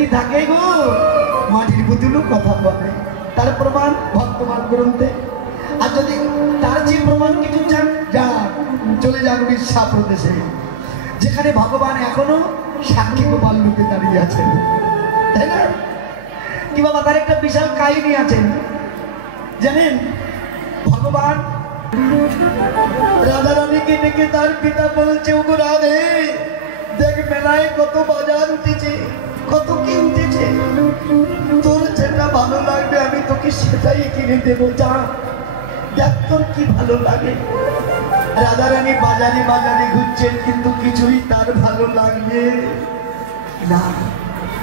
যদি থাকে গো মাটির পুতুলও কথা বলে, তার প্রমাণ ভক্তমান গ্রন্থে। আর যদি তার যে প্রমাণ কিছু চান, যান চলে যান উড়িষ্যা প্রদেশে, যেখানে ভগবান এখনো সাক্ষী গোপাল রূপে দাঁড়িয়ে আছেন, তাই না? কি বাবা, তার একটা বিশাল কাহিনী আছেন জানেন? ভগবান রাধা রানীকে ডেকে তার পিতা বলছে, ওগো রাধে, দেখ মেলায় কত বাজার উঠেছে, কত কি উঠেছে, তোর যেটা ভালো লাগবে আমি তোকে সেটাই কিনে দেবো, যা দেখ তোর কি ভালো লাগে। রাধা রানী বাজারে বাজারে ঘুরছেন, কিন্তু কিছুই তার ভালো লাগবে না।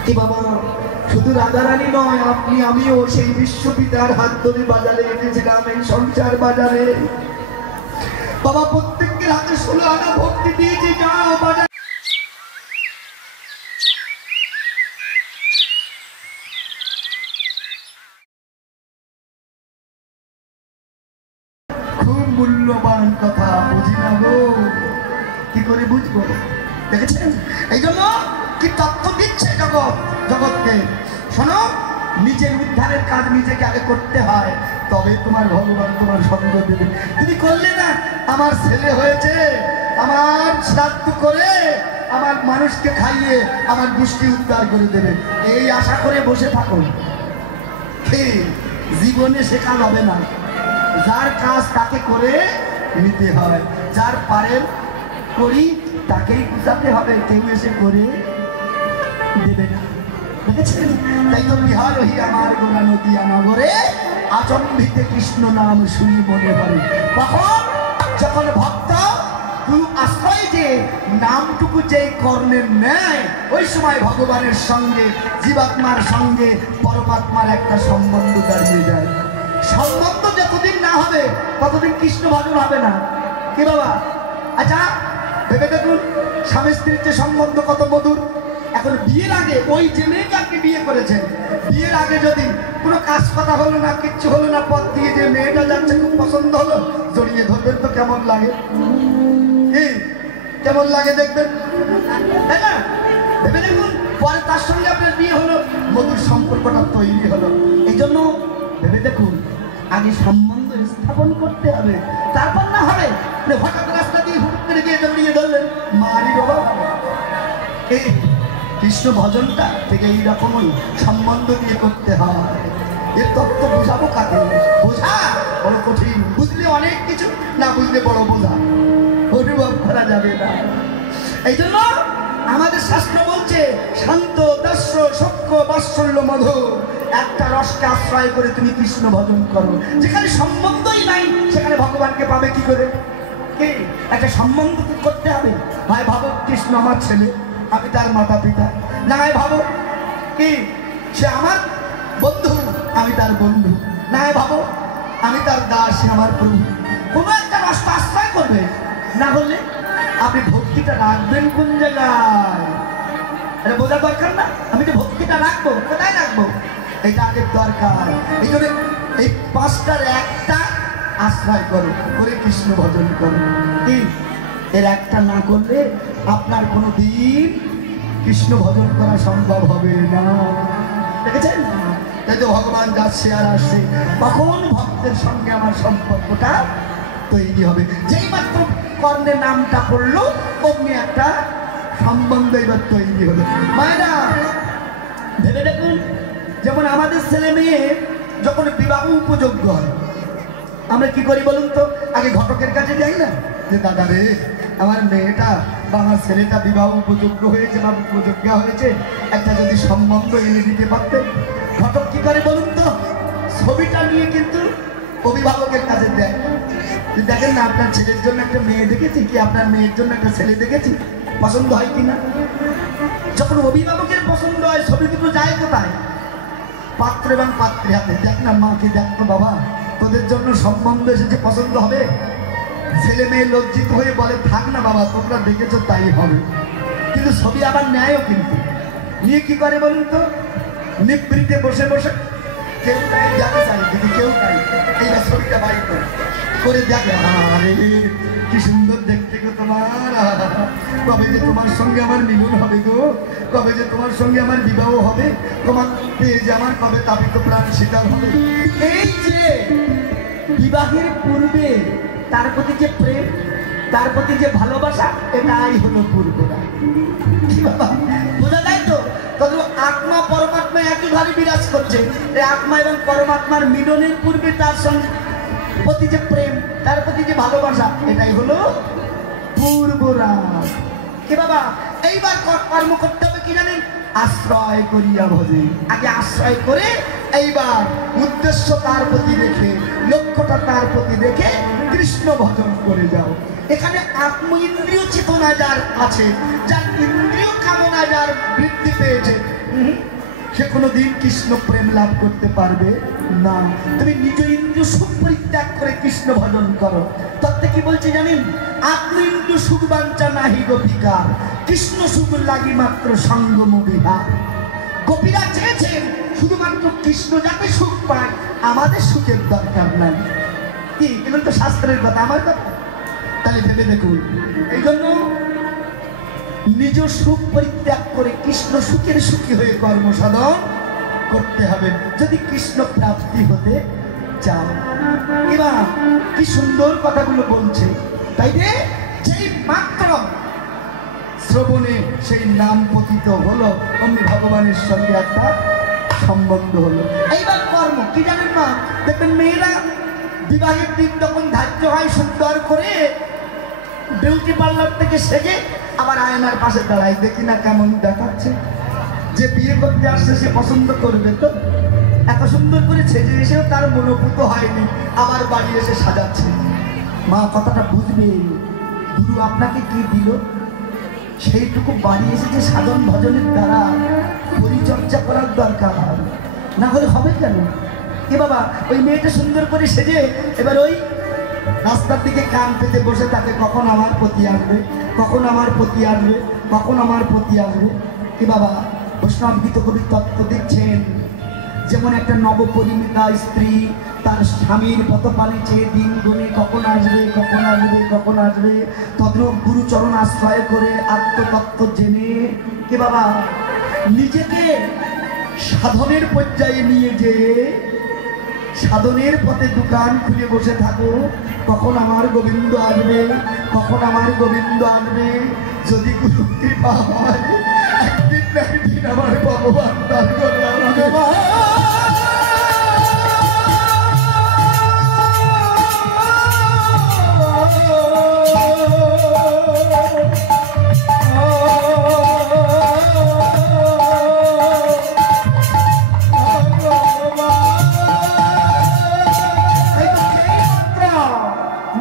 কি বাবা, শুধু রাধা রানী নয়, আপনি আমিও সেই বিশ্বপিতার হাত ধরে বাজারে এনেছিলাম, এই সংসার বাজারে। বাবা প্রত্যেকের হাতে 16 আনা ভক্তি দিয়েছি, যাও বাজারে। খুব মূল্যবান কথা, বুঝি না গো, কি করে বুঝবো? দেখেছেন এই জন্য কি তথ্য দিচ্ছে জগৎকে। শোনো, নিজের উদ্ধারের কাজ নিজেকে আগে করতে হয়, তবে তোমার ভগবান তোমার সঙ্গ দেবে। তুমি করলে না, আমার ছেলে হয়েছে, আমার শ্রাদ্ধ করে আমার মানুষকে খাইয়ে আমার গোষ্ঠী উদ্ধার করে দেবে, এই আশা করে বসে থাকুন, জীবনে শেখানো হবে না। যার কাজ তাকে করে নিতে হয়, যার পারেন করি তাকেই বুঝাতে হবে, কেউ এসে করে দেবে না। দেখেছেন? তাই তো বিহার হই আমার গোড়া নদিয়া নগরে, আচম্বিতে কৃষ্ণ নাম শুনি মনে পারে। তখন যখন ভক্ত গুরু আশ্রয় যে নামটুকু যেই কর্ণের নেয়, ওই সময় ভগবানের সঙ্গে, জীবাত্মার সঙ্গে পরমাত্মার একটা সম্বন্ধ দাঁড়িয়ে যায়। সম্বন্ধ যতদিন না হবে ততদিন কৃষ্ণ ভজন হবে না। কি বাবা? আচ্ছা ভেবে দেখুন, স্বামী স্ত্রীর যে সম্বন্ধ কত মধুর। এখন বিয়ের আগে ওই যে মেয়েকে আপনি বিয়ে করেছেন, বিয়ের আগে যদি কোনো কাজ কথা হলো না, কিচ্ছু হলো না, পথ দিয়ে যে মেয়েটা যাচ্ছে খুব পছন্দ হলো, জড়িয়ে ধরবেন তো কেমন লাগে? কেমন লাগে দেখবেন, তাই না? ভেবে দেখুন, পরে তার সঙ্গে আপনার বিয়ে হলো, মধুর সম্পর্কটা তৈরি হলো। এই জন্য ভেবে দেখুন, আগে সম্বন্ধ স্থাপন করতে হবে, তারপর না হবে হঠাৎ রাস্তা দিয়ে হুট করে গিয়ে জড়িয়ে ধরলেন, মারি বাবা। এই কৃষ্ণ ভজনটা থেকে এইরকমই সম্বন্ধ দিয়ে করতে হয়। এর তত্ত্ব বোঝাবো কাকে? বোঝা বড় কঠিন, বুঝলে অনেক কিছু, না বুঝলে বড় বোঝা, অনুভব করা যাবে না। এই জন্য আমাদের শাস্ত্র বলছে, শান্ত দাস্য সক্ষ বাৎসল্য মধুর, একটা রসকে আশ্রয় করে তুমি কৃষ্ণ ভজন করো। যেখানে সম্বন্ধই নাই সেখানে ভগবানকে পাবে কি করে? কি একটা সম্বন্ধ করতে হবে। ভাই ভাবো, কৃষ্ণ আমার ছেলে, আমি তার মাতা পিতা, না হয় ভাবো কি সে আমার বন্ধু, আমি তার বন্ধু, না হয় ভাবো আমি তার দাস, সে আমার প্রভু। কোনো একটা রাস্তা আশ্রয় করবে, না হলে আপনি ভক্তিটা রাখবেন কোন জায়গায়? এটা বোঝার দরকার না? আমি তো ভক্তিটা রাখবো, কোথায় রাখবো এটা আগে দরকার। এই জন্য এই 5টার একটা আশ্রয় করো, করে কৃষ্ণ ভজন করো। কি এর একটা না করলে আপনার কোনো দিন কৃষ্ণ ভজন করা সম্ভব হবে না। দেখেছেন? তাই তো ভগবান যাচ্ছে আর আসছে, তখন ভক্তের সঙ্গে আমার সম্পর্কটা তৈরি হবে। যেই মাত্র কর্ণের নামটা পড়লো, অমনি একটা সম্বন্ধ এবার তৈরি হলো। মায়েরা ভেবে দেখুন, যেমন আমাদের ছেলে মেয়ে যখন বিবাহ উপযোগ্য হয়, আমরা কি করি বলুন তো? আগে ঘটকের কাছে যাই না, যে দাদা রে, আমার মেয়েটা বা আমার ছেলেটা বিবাহ উপযোগ্য হয়েছে বা উপযোগ্য হয়েছে, একটা যদি সম্বন্ধ এনে দিতে পারতেন। ঘটক কি করে বলুন তো? ছবিটা নিয়ে কিন্তু অভিভাবকের কাছে দেয়, দেখেন না আপনার ছেলের জন্য একটা মেয়ে দেখেছি, কি আপনার মেয়ের জন্য একটা ছেলে দেখেছি, পছন্দ হয় কিনা। যখন অভিভাবকের পছন্দ হয়, ছবি দুটো যায় কোথায়? পাত্র এবং পাত্রী হাতে। দেখ না মাকে, দেখ তো বাবা, তোদের জন্য সম্বন্ধ এসেছে, পছন্দ হবে। ছেলে মেয়ে লজ্জিত হয়ে বলে, থাক না বাবা, তোমরা দেখেছো তাই হবে। কিন্তু ছবি আবার নেয়ও, কিন্তু নিয়ে কি করে বলুন তো? নিবৃত্তে বসে বসে, কেউ তাই দেখে চাই, কিন্তু কেউ তাই এইবার ছবিটা বাইর করে দেখে, আরে কি সুন্দর দেখতে গো তোর আমার, কবে যে তোমার সঙ্গে আমার মিলন হবে গো, কবে যে তোমার সঙ্গে আমার বিবাহ হবে, তোমার পেয়ে যে আমার কবে তাপিত প্রাণ শীতল হবে। এই যে বিবাহের পূর্বে তার প্রতি যে প্রেম, তার প্রতি যে ভালোবাসা, এটাই হলো পূর্বরা। বোঝা যায় তো? তবে আত্মা পরমাত্মা একইভাবে বিরাজ করছে। এই আত্মা এবং পরমাত্মার মিলনের পূর্বে তার সঙ্গে প্রতি যে প্রেম, তার প্রতি যে ভালোবাসা, এটাই হলো পূর্বরাগ। কি বাবা, এইবার কর্ম করতে হবে কি জানেন? আশ্রয় করিয়া ভজে। আগে আশ্রয় করে এইবার উদ্দেশ্য তার প্রতি রেখে, লক্ষ্যটা তার প্রতি রেখে কৃষ্ণ ভজন করে যাও। এখানে আত্ম ইন্দ্রিয় চেতনা যার আছে, যার ইন্দ্রিয় কামনা যার বৃদ্ধি পেয়েছে, সে কোনোদিন কৃষ্ণ প্রেম লাভ করতে পারবে না। তুমি নিজ ইন্দ্রিয় সুখ পরিত্যাগ করে কৃষ্ণ ভজন করো। তত্ত্বে কি বলছে জানেন? আত্ম ইন্দ্রিয় সুখ বাঞ্ছা নাহি গোপিকা, কৃষ্ণ সুখ লাগি মাত্র সঙ্গম বিহার। গোপীরা চেয়েছেন শুধুমাত্র কৃষ্ণ যাতে সুখ পায়, আমাদের সুখের দরকার নাই। কি এগুলো তো শাস্ত্রের কথা, আমার কথা। তাহলে ভেবে দেখুন, এই জন্য নিজ সুখ পরিত্যাগ করে কৃষ্ণ সুখের সুখী হয়ে কর্মসাধন করতে হবে যদি কৃষ্ণ প্রাপ্তি হতে চাও। এবার কি সুন্দর কথাগুলো বলছে, তাই যে যেই মাত্র শ্রবণে সেই নাম পতিত হলো, অমনি ভগবানের সঙ্গে একটা সম্বন্ধ হলো। এইবার কর্ম কি জানেন না? দেখবেন মেয়েরা বিবাহের দিন যখন ধার্য হয়, সুন্দর করে বিউটি পার্লার থেকে সেজে আবার আয়নার পাশে দাঁড়ায়, দেখি না কেমন দেখাচ্ছে। যে বিয়ে করতে আসছে সে পছন্দ করবে তো? এত সুন্দর করে সেজে এসেও তার মনোভূত হয়নি, আবার বাড়ি এসে সাজাচ্ছে। মা কথাটা বুঝবে, গুরু আপনাকে কি দিল, সেইটুকু বাড়ি এসেছে সাধন ভজনের দ্বারা পরিচর্যা করার দরকার, না হলে হবে কেন? এ বাবা, ওই মেয়েটা সুন্দর করে সেজে এবার ওই রাস্তার দিকে কান পেতে বসে থাকে, কখন আমার প্রতি আসবে, কখন আমার প্রতি আসবে, কখন আমার প্রতি আসবে। কি বাবা, বৈষ্ণব গীত কবি তত্ত্ব দিচ্ছেন, যেমন একটা নবপরিণীতা স্ত্রী তার স্বামীর পথপানে চেয়ে দিন গুনে কখন আসবে, কখন আসবে, কখন আসবে, তদ্রূপ গুরুচরণ আশ্রয় করে আত্মতত্ত্ব জেনে কি বাবা নিজেকে সাধনের পর্যায়ে নিয়ে যেয়ে সাধনের পথে দোকান খুলে বসে থাকো, কখন আমার গোবিন্দ আসবে, কখন আমার গোবিন্দ আসবে। যদি গুরু কৃপা হয়, একদিন না একদিন আমার ভগবান দান করবে।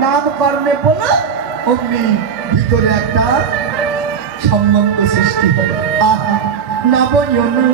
নামকরণে বলো, অমনি ভিতরে একটা সম্বন্ধ সৃষ্টি হলো। আহা নবয়নু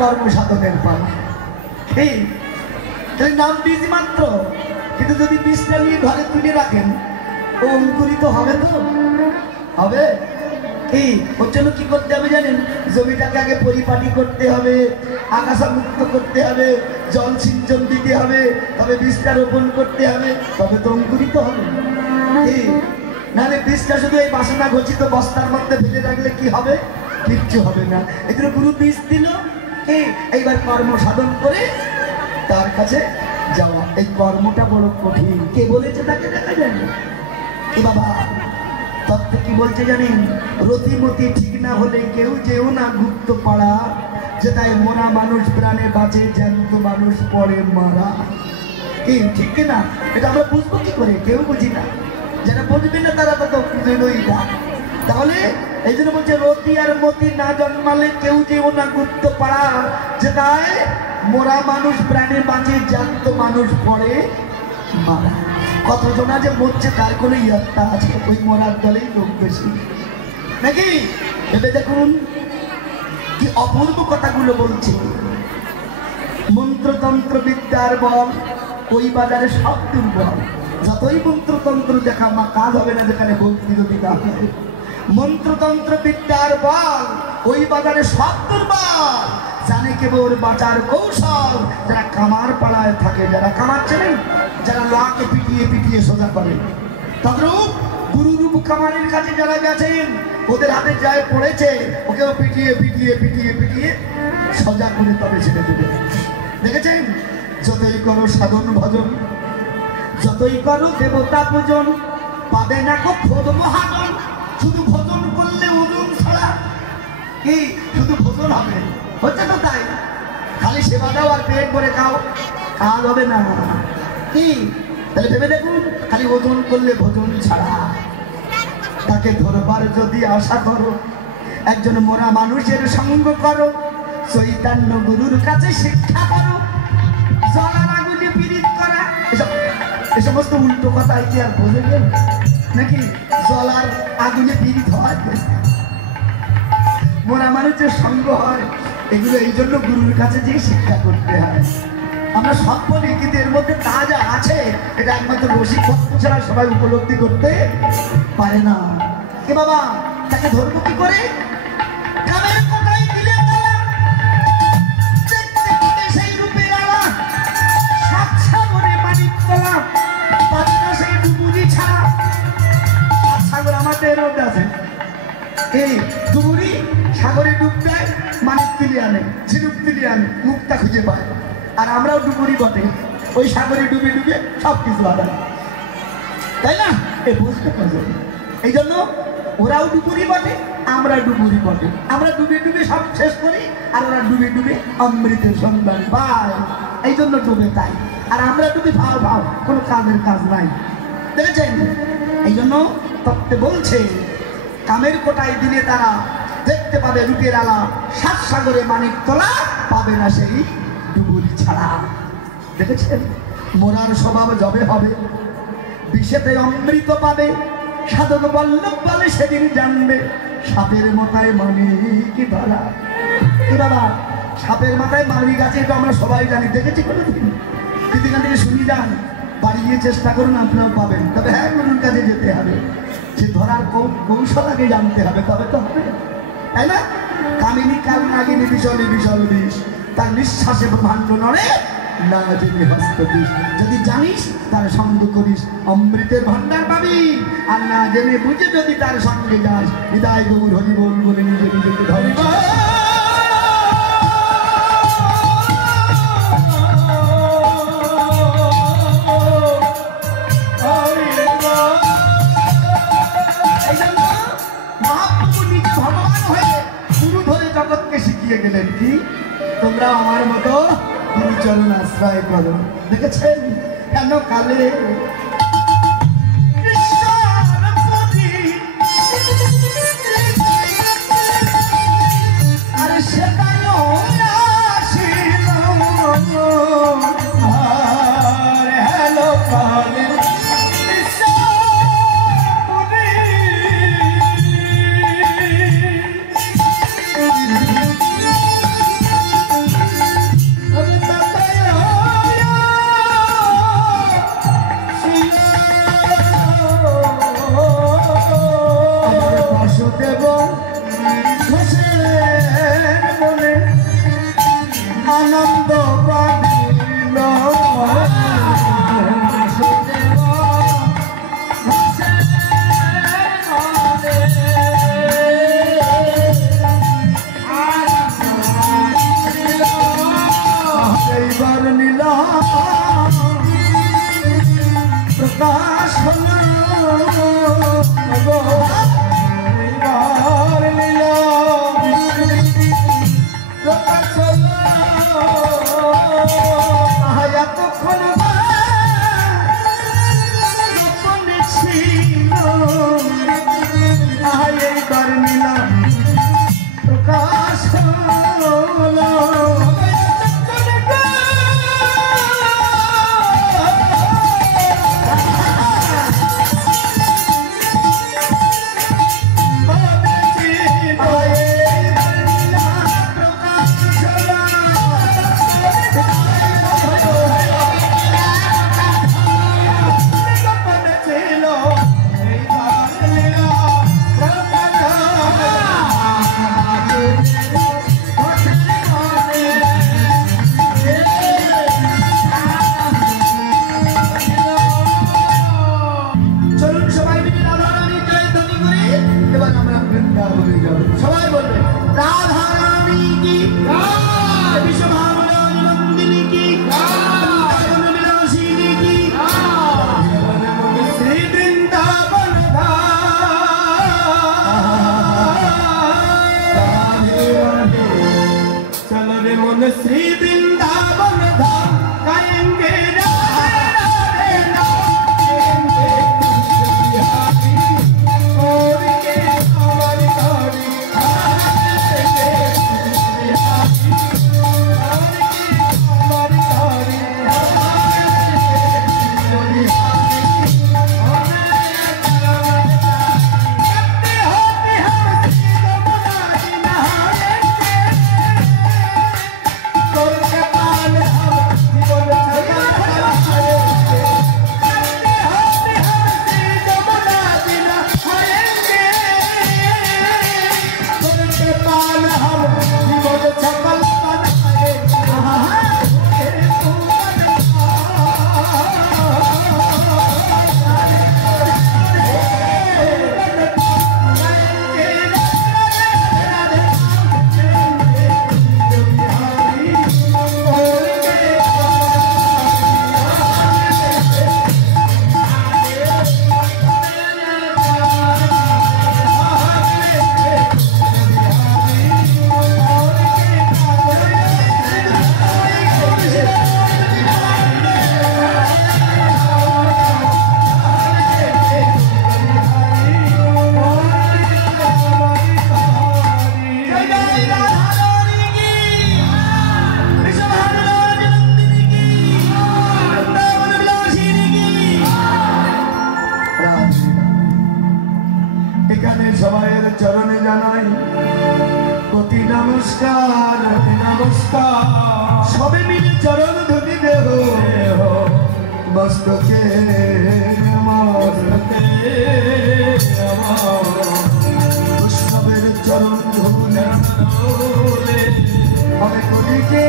কর্ম সাধনের পালা নাম বীজ মাত্র, কিন্তু যদি বীজটা নিয়ে ঘরে তুলে রাখেন ও অঙ্কুরিত হবে তো হবে কি? ওর জন্য কি করতে হবে জানেন? জমিটাকে আগে পরিপাটি করতে হবে, আগাছা মুক্ত করতে হবে, জল সিঞ্চন দিতে হবে, তবে বীজটা রোপণ করতে হবে, তবে তো অঙ্কুরিত হবে। নাহলে বীজটা শুধু এই বাসনা গচ্ছিত বস্তার মধ্যে ফেলে রাখলে কি হবে? কিচ্ছু হবে না। এই জন্য গুরু বীজ দিল, এইবার কর্ম সাধন করে তার কাছে যাওয়া। এই কর্মটা বড় কঠিন। কে বলেছে তাকে দেখা যায় না। এ বাবা তত্ত্ব কি বলছে জানেন? রতিমতি ঠিক না হলে কেউ যেও না গুপ্ত পাড়া, যেটাই মরা মানুষ প্রাণে বাঁচে, জ্যান্ত মানুষ পড়ে মারা। কি ঠিক কিনা? এটা আমরা বুঝবো কি করে? কেউ বুঝি না। যারা বুঝবে না তারা তো বুঝেনই না। তাহলে এই জন্য বলছে রতি আর মতি না জন্মালে কেউ যেও না গুপ্ত পাড়া, যেটাই মরা মানুষ প্রাণে বাঁচে, জ্যান্ত মানুষ পড়ে মারা। কতজনা যে মরছে তার কোনো ইয়াত্তা আছে? ওই মরার দলেই লোক বেশি নাকি? ভেবে দেখুন কি অপূর্ব কথাগুলো বলছে। মন্ত্রতন্ত্র বিদ্যার বল ওই বাজারে সব দুর্বল। যতই মন্ত্রতন্ত্র দেখা মা কাজ হবে না যেখানে ভক্তি যদি না হয়। মন্ত্রতন্ত্র বিদ্যার বল ওই বাজারে সব দুর্বল। জানে কেবল বাঁচার কৌশল যারা কামার পাড়ায় থাকে, যারা কামাচ্ছে নেই, যারা লোহাকে পিটিয়ে পিটিয়ে সোজা করে। তদ্রূপ গুরুরূপ কামারের কাছে যারা গেছেন, ওদের হাতে যায় পড়েছে, ওকেও পিটিয়ে পিটিয়ে পিটিয়ে পিটিয়ে সোজা করে তবে ছেড়ে দেবে। দেখেছেন? যতই করো সাধন ভজন, যতই করো দেবতা পূজন, পাবে না কো খোদ মহাজন। শুধু ভজন করলে ওজন ছাড়া কি শুধু ভজন হবে? হচ্ছে তো তাই। খালি সেবা দাও আর পেট ভরে খাও, কাজ হবে না কি? তাহলে ভেবে দেখুন, খালি ওজন করলে ভজন ছাড়া। তাকে ধরবার যদি আশা করো, একজন মরা মানুষের সঙ্গ করো, চৈতন্য গুরুর কাছে শিক্ষা করো, জলার আগুনে পীড়িত করা। এ সমস্ত উল্টো কথা কি আর বোঝেন নাকি? জলার আগুনে পীড়িত হয়, মরা মানুষের সঙ্গ হয়, এগুলো এই জন্য গুরুর কাছে যে শিক্ষা করতে হয়। আমরা সব বলি, কিন্তু এর মধ্যে তা যা আছে এটা একমাত্র রসিক ভক্ত ছাড়া সবাই উপলব্ধি করতে পারে না। এ বাবা, তাকে ধরবো কি করে? কামের কোটায় দিলে তালা, দেখতে পাবে সেই রূপের আলা, সাতসাগরে মানিক তলা, পাবে না সেই ডুবুরি ছাড়া। সাগর আমাদের মধ্যে আছে, এই ডুবুরি সাগরে ডুব দেয়, মানিক তুলি আনে, ঝিনুক তুলি আনে, মুক্তা খুঁজে পায়। আর আমরাও ডুবুরি বটে, ওই সাগরে ডুবে ডুবে সব কিছু হারাই, তাই না? এই বুঝতে পারবে। এই জন্য ওরাও ডুবুরি বটে, আমরা ডুবুরি বটে। আমরা ডুবে ডুবে সব শেষ করি, আর ওরা ডুবে ডুবে অমৃতের সন্ধান পায়। এই জন্য ডুবে তাই, আর আমরা ডুবে ভাও ভাও, কোনো কাজের কাজ নাই, দেখেছেন? এই জন্য তত্ত্বে বলছে, কামের কোটায় দিলে তারা, দেখতে পাবে রূপের আলা, সাত সাগরে মানিক তলা, পাবে না সেই ডুবুরি ছাড়া। দেখেছেন? মোরার স্বভাব যবে হবে, বিষেতে অমৃত পাবে, সাধক বল্লভ বলে সেদিন জানবে, সাপের মাথায় মানিক ধরা। কি বাবা, সাপের মাথায় মানিক আছে, এটা আমরা সবাই জানি, দেখেছি কোনোদিন? যদি এখান থেকে শুনি যান, বাড়িয়ে চেষ্টা করুন, আপনারাও পাবেন। তবে হ্যাঁ, গুরুর কাছে যেতে হবে, সে ধরার কৌশল আগে জানতে হবে, তবে তো হবে, তাই না? কামিনী কাল নাগিনী বিশালী বিশাল বিষ, তার নিঃশ্বাসে ব্রহ্মাণ্ড নড়ে, না জেনে হস্ত বিষ। যদি জানিস তার সঙ্গ করিস, অমৃতের ভান্ডার পাবি। আর না জেনে বুঝে যদি তার সঙ্গে যাস, হৃদয় গৌর হরি বল বলে নিজে নিজেকে ধরিস। জগৎকে শিখিয়ে গেলেন কি, তোমরা আমার মতো গুরুচরণ আশ্রয় করো। দেখেছেন? কেন কালে আরে সেটাইও হ্যালো কালে দেব বলে আনন্দ পাবিল, এইবার নীল প্রকাশ হল, প্রকাশ হলো। সবাই বলবে রাধা রানী কি, বিশ্বভাবরানী নন্দিনী কি, বিলাসিনী কি, শ্রী বৃন্দাবন চলো রে মন শ্রী বৃন্দাবন ধাম, গায়েঙ্গে নমস্কার নমস্কার সবে মিলে চরণ ধুলি দেহ মস্তকে আমার বৈষ্ণবের চরণ ধুলে হবে কলিকে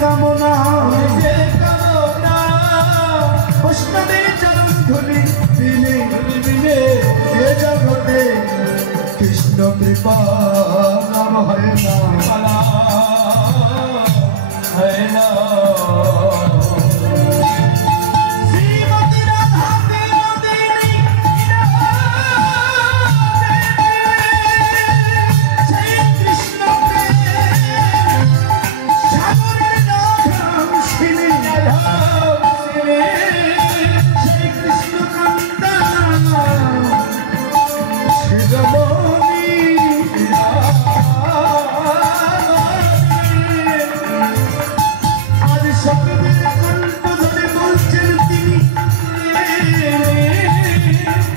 কামনা বৈষ্ণবের চরণ ধুলি দিলে এ জগতে কৃষ্ণ কৃপা নাম হয় না শ্রীমতী রাধা বিনোদিনী সেই কৃষ্ণ সাগরের নাম শিলে সেই কৃষ্ণ কান্তা শিরোমণি আজ সকলের কণ্ঠ ধরে বলছেন তিনি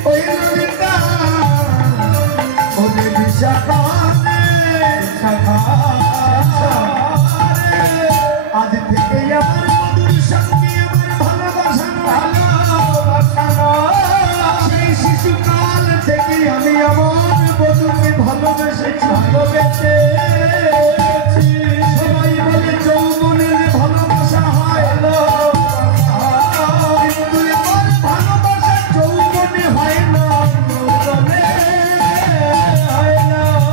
ওই ললিতা ওদের বিশাখা আজ থেকে আমার মধুর সঙ্গে আমার ভালোবাসানো সেই শিশুকাল থেকে আমি আমার বধূকে ভালোবেসেছি সবাই বলে যৌবনের ভালোবাসা হয় কিন্তু আমার ভালোবাসা যৌবনে হয় না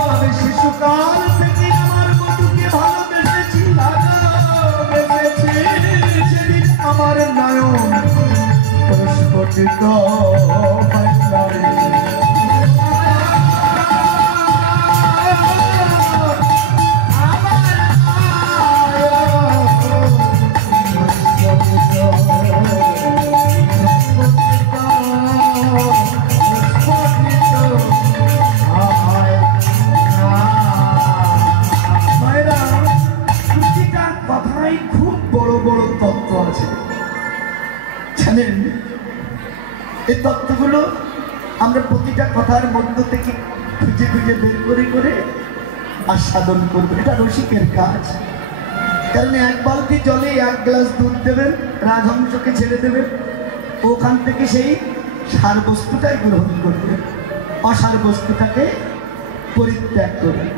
আমি শিশুকাল থেকে আমার বধূকে ভালোবেসেছি সেদিন আমার নয়ন প্রস্ফুটিত কথায় খুব বড় বড় তত্ত্ব আছে জানেন এই তত্ত্বগুলো আমরা প্রতিটা কথার মধ্য থেকে খুঁজে খুঁজে বের করে আস্বাদন করবো এটা রসিকের কাজ কারণ এক বালতি জলে এক গ্লাস দুধ দেবেন রাজহংসকে ছেড়ে দেবেন ওখান থেকে সেই সার বস্তুটাই গ্রহণ করবে অসার বস্তুটাকে পরিত্যাগ করবে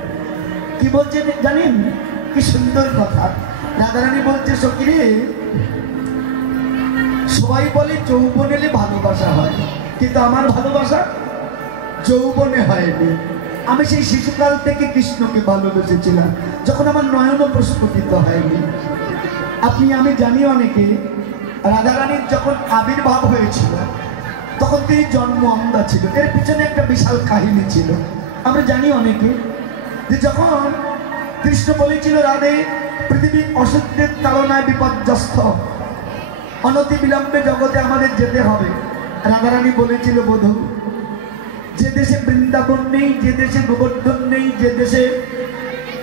কি বলছে জানেন কি সুন্দর কথা রাধারানী বলছে সখীরে সবাই বলে যৌবনে ভালোবাসা হয় কিন্তু আমার ভালোবাসা যৌবনে হয়নি আমি সেই শিশুকাল থেকে কৃষ্ণকে ভালোবেসেছিলাম যখন আমার নয়ন প্রস্ফুটিত হয়নি আপনি আমি জানি অনেকে রাধারানীর যখন আবির্ভাব হয়েছিল তখন তিনি জন্ম অন্ধা ছিল এর পিছনে একটা বিশাল কাহিনী ছিল আমরা জানি অনেকে যে যখন কৃষ্ণ বলেছিল রাধে পৃথিবী অসত্যের তাড়নায় বিপর্যস্ত অনতি বিলম্বে জগতে আমাদের যেতে হবে রাধারানী বলেছিল বধূ যে দেশে বৃন্দাবন নেই যে দেশে গোবর্ধন নেই যে দেশে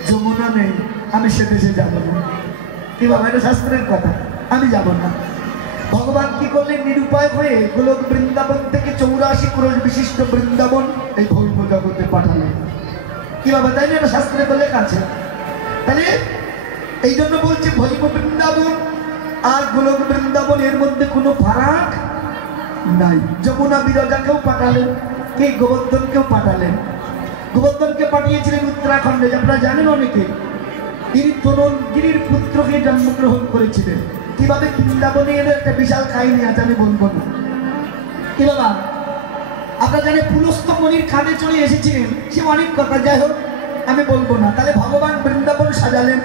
যমুনা নেই আমি সে দেশে যাব না কি বাবা এটা শাস্ত্রের কথা আমি যাব না ভগবান কি করলেন নিরুপায় হয়ে গোলক বৃন্দাবন থেকে 84 ক্রোশ বিশিষ্ট বৃন্দাবন এই ভৈব জগতে পাঠালেন কি বাবা তাই না এটা শাস্ত্রে বলে কাছে তাহলে এই জন্য বলছে ভৈব বৃন্দাবন আর গোলক বৃন্দাবন এর মধ্যে কোনো ফারাক নাই যমুনা বিরজাকেও পাঠালেন কে গোবর্ধনকেও পাঠালেন গোবর্ধনকে পাঠিয়েছিলেন উত্তরাখণ্ডে আপনারা জানেন অনেকে তিনি তরুণগিরির পুত্রকে জন্মগ্রহণ করেছিলেন কিভাবে বৃন্দাবনে এর একটা বিশাল কাহিনী আছে আমি বলবো না কি বাবা আপনারা জানেন পুলস্ত মণির খাদে চলে এসেছিলেন সে অনেক কথা যাই হোক আমি বলবো না তাহলে ভগবান বৃন্দাবন সাজালেন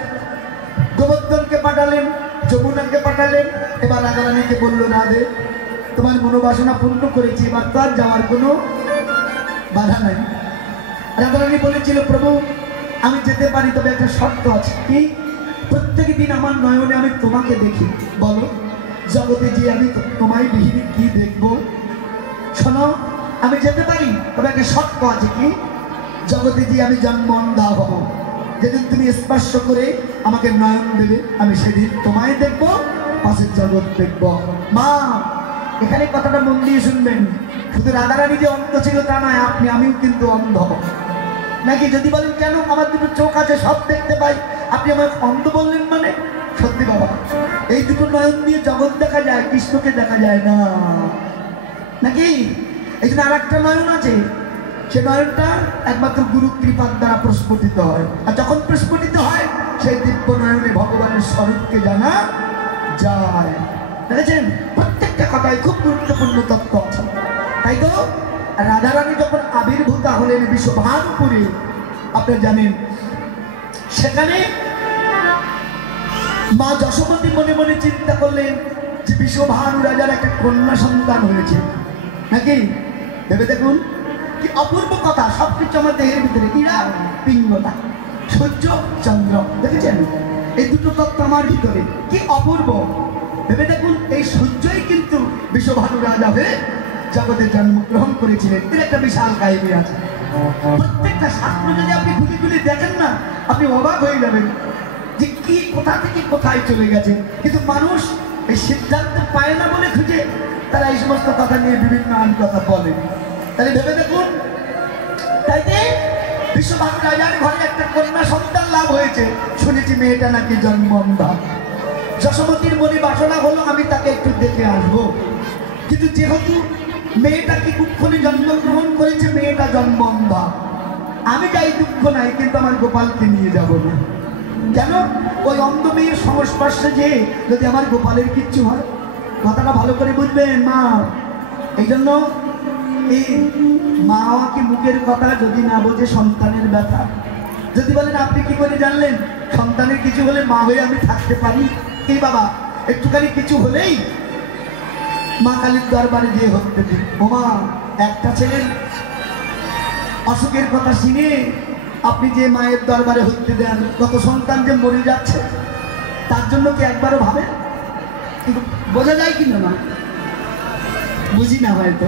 গোবর্ধনকে পাঠালেন যমুনাকে পাঠালেন এবার রাধারানীকে বললো রাধে তোমার মনোবাসনা পূর্ণ করেছি এবার তো আর যাওয়ার কোনো বাধা নাই রাধারানী বলেছিল প্রভু আমি যেতে পারি তবে একটা শর্ত আছে কি প্রত্যেক দিন আমার নয়নে আমি তোমাকে দেখি বলো জগতে যে আমি তোমায় বিহীন কি দেখবো শোনো আমি যেতে পারি তবে একটা শর্ত আছে কি জগতে যে আমি জন্ম অন্ধা হব যেদিন তুমি স্পর্শ করে আমাকে নয়ন দেবে আমি সেদিন তোমায় দেখবো পাশের জগৎ দেখবো মা এখানে কথাটা মন দিয়ে শুনবেন শুধু রাধারানী যে অন্ধ ছিল তা নয় আপনি আমিও কিন্তু অন্ধ নাকি যদি বলেন কেন আমার দুটো চোখ আছে সব দেখতে পাই, আপনি আমার অন্ধ বললেন মানে? সত্যি বাবা, এই দুটো নয়ন দিয়ে জগৎ দেখা যায়, কৃষ্ণকে দেখা যায় না, নাকি? এই জন্য আর একটা নয়ন আছে, সে নয়নটা একমাত্র গুরু কৃপার দ্বারা প্রস্ফুটিত হয়, আর যখন প্রস্ফুটিত হয় সেই দিব্য নয়নে ভগবানের স্বরূপকে জানা যায়। দেখেছেন, প্রত্যেকটা কথায় খুব গুরুত্বপূর্ণ তত্ত্ব আছে। তাই তো রাধারানী যখন আবির্ভূতা হলেন বিশ্বভানুপুরে, আপনারা জানেন, সেখানে মা যশোমতী মনে মনে চিন্তা করলেন যে বিশ্বভানু রাজার একটা কন্যা সন্তান হয়েছে, নাকি? ভেবে দেখুন কি অপূর্ব কথা। সবকিছু আমার দেহের ভিতরে, ইরা পিঙ্গলা, সূর্য চন্দ্র, দেখেছেন এই দুটো তত্ত্ব আমার ভিতরে, কি অপূর্ব। ভেবে দেখুন, এই সূর্যই কিন্তু বিশ্বভানু রাজা হয়ে জগতে জন্মগ্রহণ করেছিলেন। এর একটা বিশাল কাহিনী আছে। প্রত্যেকটা শাস্ত্র যদি আপনি খুলে খুলে দেখেন না, আপনি অবাক হয়ে যাবেন যে কি কোথা থেকে কোথায় চলে গেছে। কিন্তু মানুষ এই সিদ্ধান্ত পায় না বলে খুঁজে তারা এই সমস্ত কথা নিয়ে বিভিন্ন আন কথা বলে। তাহলে ভেবে দেখুন, তাই যে বিশ্বভানু রাজার ঘরে একটা কন্যা সন্তান লাভ হয়েছে, শুনেছি মেয়েটা নাকি জন্মন্ধা। যশোমতীর মনে বাসনা হলো আমি তাকে একটু দেখে আসবো, কিন্তু যেহেতু মেয়েটা কি কুক্ষণে জন্মগ্রহণ করেছে, মেয়েটা জন্মন্ধা, আমি যাই দুঃখ নাই, কিন্তু আমার গোপালকে নিয়ে যাব না। কেন? ওই অন্ধ মেয়ের সংস্পর্শে যে যদি আমার গোপালের কিচ্ছু হয়, কথাটা ভালো করে বুঝবেন মা। এই জন্য এই মা হওয়া কি মুখের কথা, যদি না বোঝে সন্তানের ব্যথা। যদি বলেন আপনি কি করে জানলেন সন্তানের কিছু হলে মা হয়ে আমি থাকতে পারি? এই বাবা, একটুখানি কিছু হলেই মা কালীর দরবারে গিয়ে হতে দিন। ও মা, একটা ছেলের অসুখের কথা শুনে আপনি যে মায়ের দরবারে হতে দেন, কত সন্তান যে মরে যাচ্ছে, তার জন্য কি একবারও ভাবেন? কিন্তু বোঝা যায় কিনা না, বুঝি না হয়তো।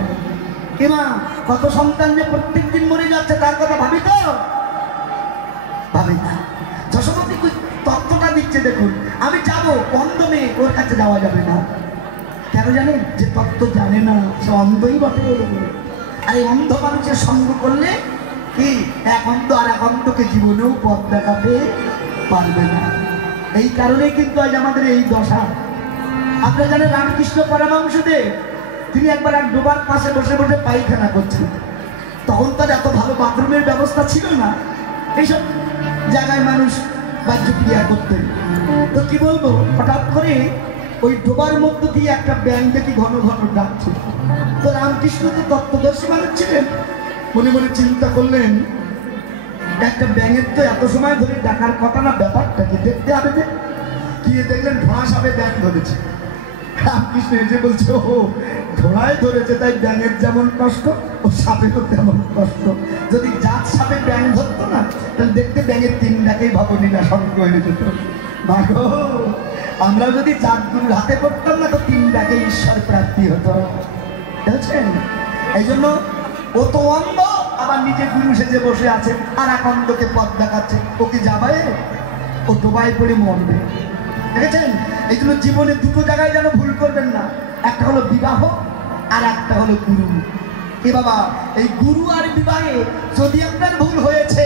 কি মা, কত সন্তান যে প্রত্যেক দিন মরে যাচ্ছে, তার কথা ভাবি তো? ভাবি না। যশোমতী তত্ত্বটা দিচ্ছে দেখুন। আমি যাবো, অন্ধ মেয়ে, ওর কাছে যাওয়া যাবে না। কেন জানেন? যে তত্ত্ব জানে না সে অন্ধই বটে। আর এই অন্ধ মানুষের সঙ্গ করলে কি এক অন্ধ আর এক অন্ধকে জীবনেও পথ দেখাতে পারবে না। এই কারণেই কিন্তু আজ আমাদের এই দশা। আপনারা জানেন রামকৃষ্ণ পরমহংসদেব, তিনি একবার এক ডোবার পাশে বসে বসে পায়খানা করছেন। তখন তার এত ভালো বাথরুমের ব্যবস্থা ছিল না, এইসব জায়গায় মানুষ বাহ্য ক্রিয়া করতেন। তো কি বলবো, হঠাৎ করে ওই ডোবার মধ্য দিয়ে একটা ব্যাঙ দেখি ঘন ঘন ডাকছে। তো রামকৃষ্ণ তো তত্ত্বদর্শী মানুষ ছিলেন, মনে মনে চিন্তা করলেন একটা ব্যাঙের তো এত সময় ধরে ডাকার কথা না, ব্যাপারটা কি দেখতে হবে। যে গিয়ে দেখলেন ঢোঁড়া সাপে ব্যাঙ ধরেছে। রামকৃষ্ণ এসে বলছে, ও ঢোঁড়ায় ধরেছে তাই ব্যাঙের যেমন কষ্ট, ও সাপেরও তেমন কষ্ট। যদি জাত সাপে ব্যাঙ ধরতো না, তাহলে দেখতে ব্যাঙের তিন ডাকেই ভাবনি না সঙ্গ হয়ে যেত। মাগো, আমরা যদি জাতগুরুর হাতে পড়তাম না, তো তিন ডাকে ঈশ্বর প্রাপ্তি হতো। বুঝছেন? এই জন্য ও তো অন্ধ, আবার নিজে গুরু সেজে বসে আছে, আর এক অন্ধকে পথ দেখাচ্ছে। ওকে যাবে, ও ডোবায় পড়ে মরবে। দেখেছেন? এই জন্য জীবনে দুটো জায়গায় যেন ভুল করবেন না, একটা হলো বিবাহ আর একটা হলো গুরু। এ বাবা, এই গুরু আর বিবাহে যদি আপনার ভুল হয়েছে,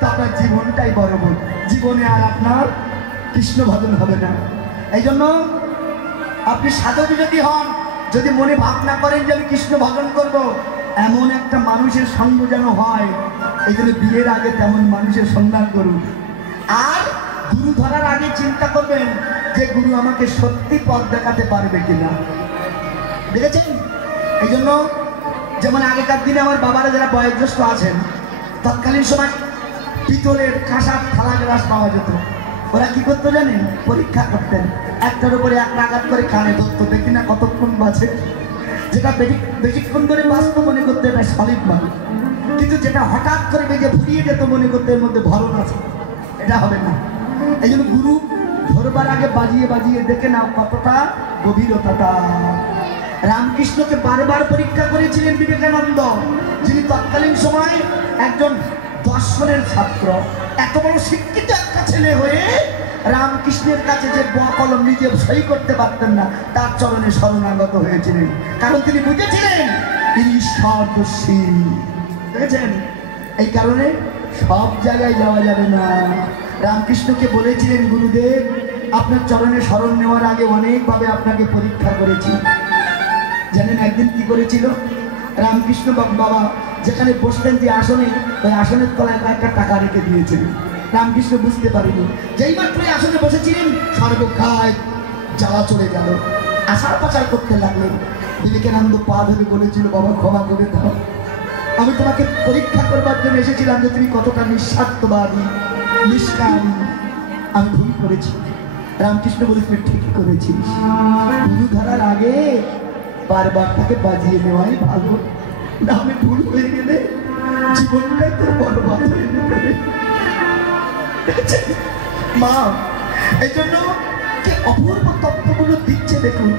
তা আপনার জীবনটাই বড় ভুল। জীবনে আর আপনার কৃষ্ণ ভজন হবে না। এই জন্য আপনি সাধক যদি হন, যদি মনে ভাবনা করেন যে আমি কৃষ্ণ ভজন করব, এমন একটা মানুষের সঙ্গ যেন হয়। এই জন্য বিয়ের আগে তেমন মানুষের সন্ধান করুন। আর গুরু ধরার আগে চিন্তা করবেন যে গুরু আমাকে সত্যি পথ দেখাতে পারবে কিনা। দেখেছেন? এই জন্য যেমন আগেকার দিনে আমার বাবারা যারা বয়োজ্যেষ্ঠ আছেন, তৎকালীন সময় পিতলের কাঁসার থালা গ্লাস পাওয়া যেত। ওরা কি করতো জানেন? পরীক্ষা করতেন, একটার উপরে একটা আঘাত করে কানে ধরতো, দেখি না কতক্ষণ বাঁচে। যেটা বেশিক্ষণ ধরে বাঁচতো মনে করতে এটা সলিড মানুষ, কিন্তু যেটা হঠাৎ করে বেজে ফুরিয়ে যেত মনে করতে এর মধ্যে ভরণ আছে। এটা হবে না। এই জন্য গুরু ধরবার আগে বাজিয়ে বাজিয়ে দেখে নাও কতটা গভীরতাটা। রামকৃষ্ণকে বারবার পরীক্ষা করেছিলেন বিবেকানন্দ, যিনি তৎকালীন সময় একজন দর্শনের ছাত্র। এত বড় শিক্ষিত একটা ছেলে হয়ে রামকৃষ্ণের কাছে যে কলম নিজে সই করতে পারতেন না, তার চরণে শরণাগত হয়েছিলেন। কারণ তিনি বুঝেছিলেন তিনি ঈশ্বরদর্শী। দেখেছেন? এই কারণে সব জায়গায় যাওয়া যাবে না। রামকৃষ্ণকে বলেছিলেন, গুরুদেব আপনার চরণে শরণ নেওয়ার আগে অনেকভাবে আপনাকে পরীক্ষা করেছি। জানেন একদিন কি করেছিল? রামকৃষ্ণ বাবা যেখানে বসতেন যে আসনে, ওই আসনের তলায় কয়েকটা টাকা রেখে দিয়েছিলেন। রামকৃষ্ণ বুঝতে পারিনি। যেই মাত্র আসনে বসেছিলেন সর্বকায় জ্বালা চলে গেল, আশার পাচার করতে লাগলেন। বিবেকানন্দ পা ধরে বলেছিল, বাবা ক্ষমা করে দাও, আমি তোমাকে পরীক্ষা করবার জন্য এসেছিলাম যে তুমি কতটা নিঃস্বার্থবাদী, নিষ্কাম। আমি ভুল করেছি। রামকৃষ্ণ বলেছিল, ঠিকই করেছিস। গুরু ধরার আগে বারবার তাকে বাজিয়ে নেওয়াই ভালো, না আমি ভুল হয়ে গেলে জীবনটাই তোর বরবাদ হয়ে যাবে। মা এই জন্য কি অপূর্ব তত্ত্বগুলো দিচ্ছে দেখুন।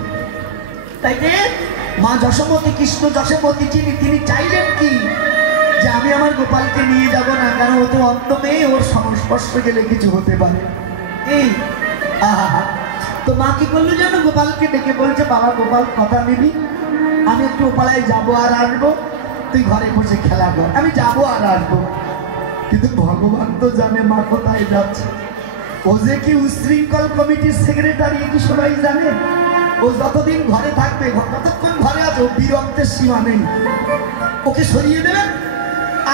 তাই যে মা যশোমতী, কৃষ্ণ যশোমতী তিনি চাইলেন কি, যে আমি আমার গোপালকে নিয়ে যাব না, কারণ ও তো অন্তমে ওর সংস্পর্শ গেলে কিছু হতে পারে। এই আহা, তো মা কি করলো জানো? গোপালকে ডেকে বলছে, বাবা গোপাল কথা নিবি, আমি একটু ওপালায় যাবো আর আসবো, তুই ঘরে বসে খেলা কর, আমি যাবো আর আসবো। কিন্তু ভগবান তো জানে মা কোথায় যাচ্ছে। ও যে কি উশৃঙ্খল কমিটির সেক্রেটারি, কি সবাই জানে? ও যতদিন ঘরে থাকবে, ততক্ষণ ঘরে আছে, ও বিরক্তের সীমা নেই। ওকে সরিয়ে দেবেন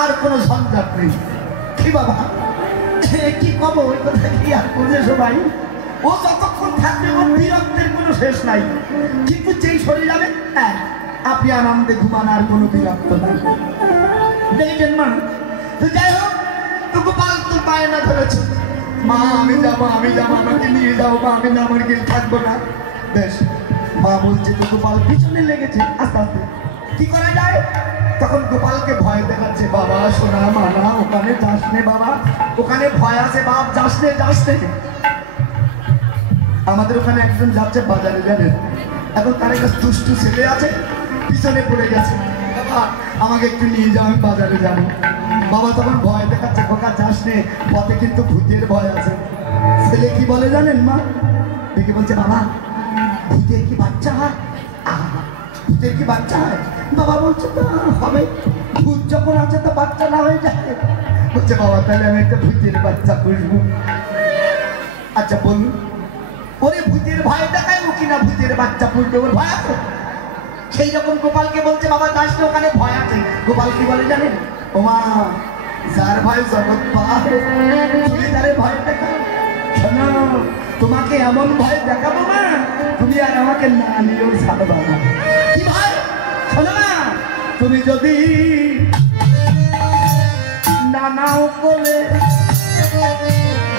আর কোনো ঝঞ্ঝাট নেই। কি বাবা কি কব, ওই কথা কি আর বুঝে সবাই? ও যতক্ষণ থাকবে ওর বিরক্তের কোনো শেষ নাই। কিন্তু যেই সরে যাবে, হ্যাঁ আপনি আনন্দে ঘুমান, আর কোনো বিরক্ত নাই। দেখেছেন মা? তো যাই হোক, তো গোপাল তোর বায়না ধরেছে, মা আমি যাবো, আমি যাবো, আমাকে নিয়ে যাবো, মা আমি না, আমার গিয়ে থাকবো না। বেশ, মা বলছে তো গোপাল পিছনে লেগেছে। আস্তে আস্তে কি করা যায়? তখন গোপালকে ভয় দেখাচ্ছে, বাবা শোনা মানা, ওখানে যাস নে বাবা, ওখানে ভয় আছে বাপ, যাস নে যাস নে। আমাদের ওখানে একজন যাচ্ছে বাজারে, জানেন, এখন তার একটা দুষ্টু ছেলে আছে, পিছনে পড়ে গেছে, বাবা আমাকে একটু নিয়ে যাও, আমি বাজারে যাবো। বাবা তখন ভয় দেখাচ্ছে, খোকা যাস নে, পথে কিন্তু ভূতের ভয় আছে। ছেলে কি বলে জানেন মা? দেখে বলছে, বাবা ভূতের কি বাচ্চা হয়? ভূতের কি বাচ্চা হয়? বাবা বলছে, তো হবে, ভূত যখন আছে তো বাচ্চা না হয়ে যায়। বলছে, বাবা তাহলে আমি একটা ভূতের বাচ্চা পুষবো। আচ্ছা বলুন, ওরে ভূতের ভয় দেখায় ও কিনা ভূতের বাচ্চা পুষবে, ওর ভয় আছে। সেই যখন গোপালকে বলছে, বাবা যাস না, ওখানে ভয় আছে। গোপাল কি বলে জানেন? ও মা, যার ভয় জগৎ পায়, তুমি তারে ভয় দেখাও। শোনো, তোমাকে এমন ভয় দেখাবো না, তুমি আর আমাকে না নিয়েও ছাড়বা না। কি ভয়? শোনো না, তুমি যদি নানাও বলে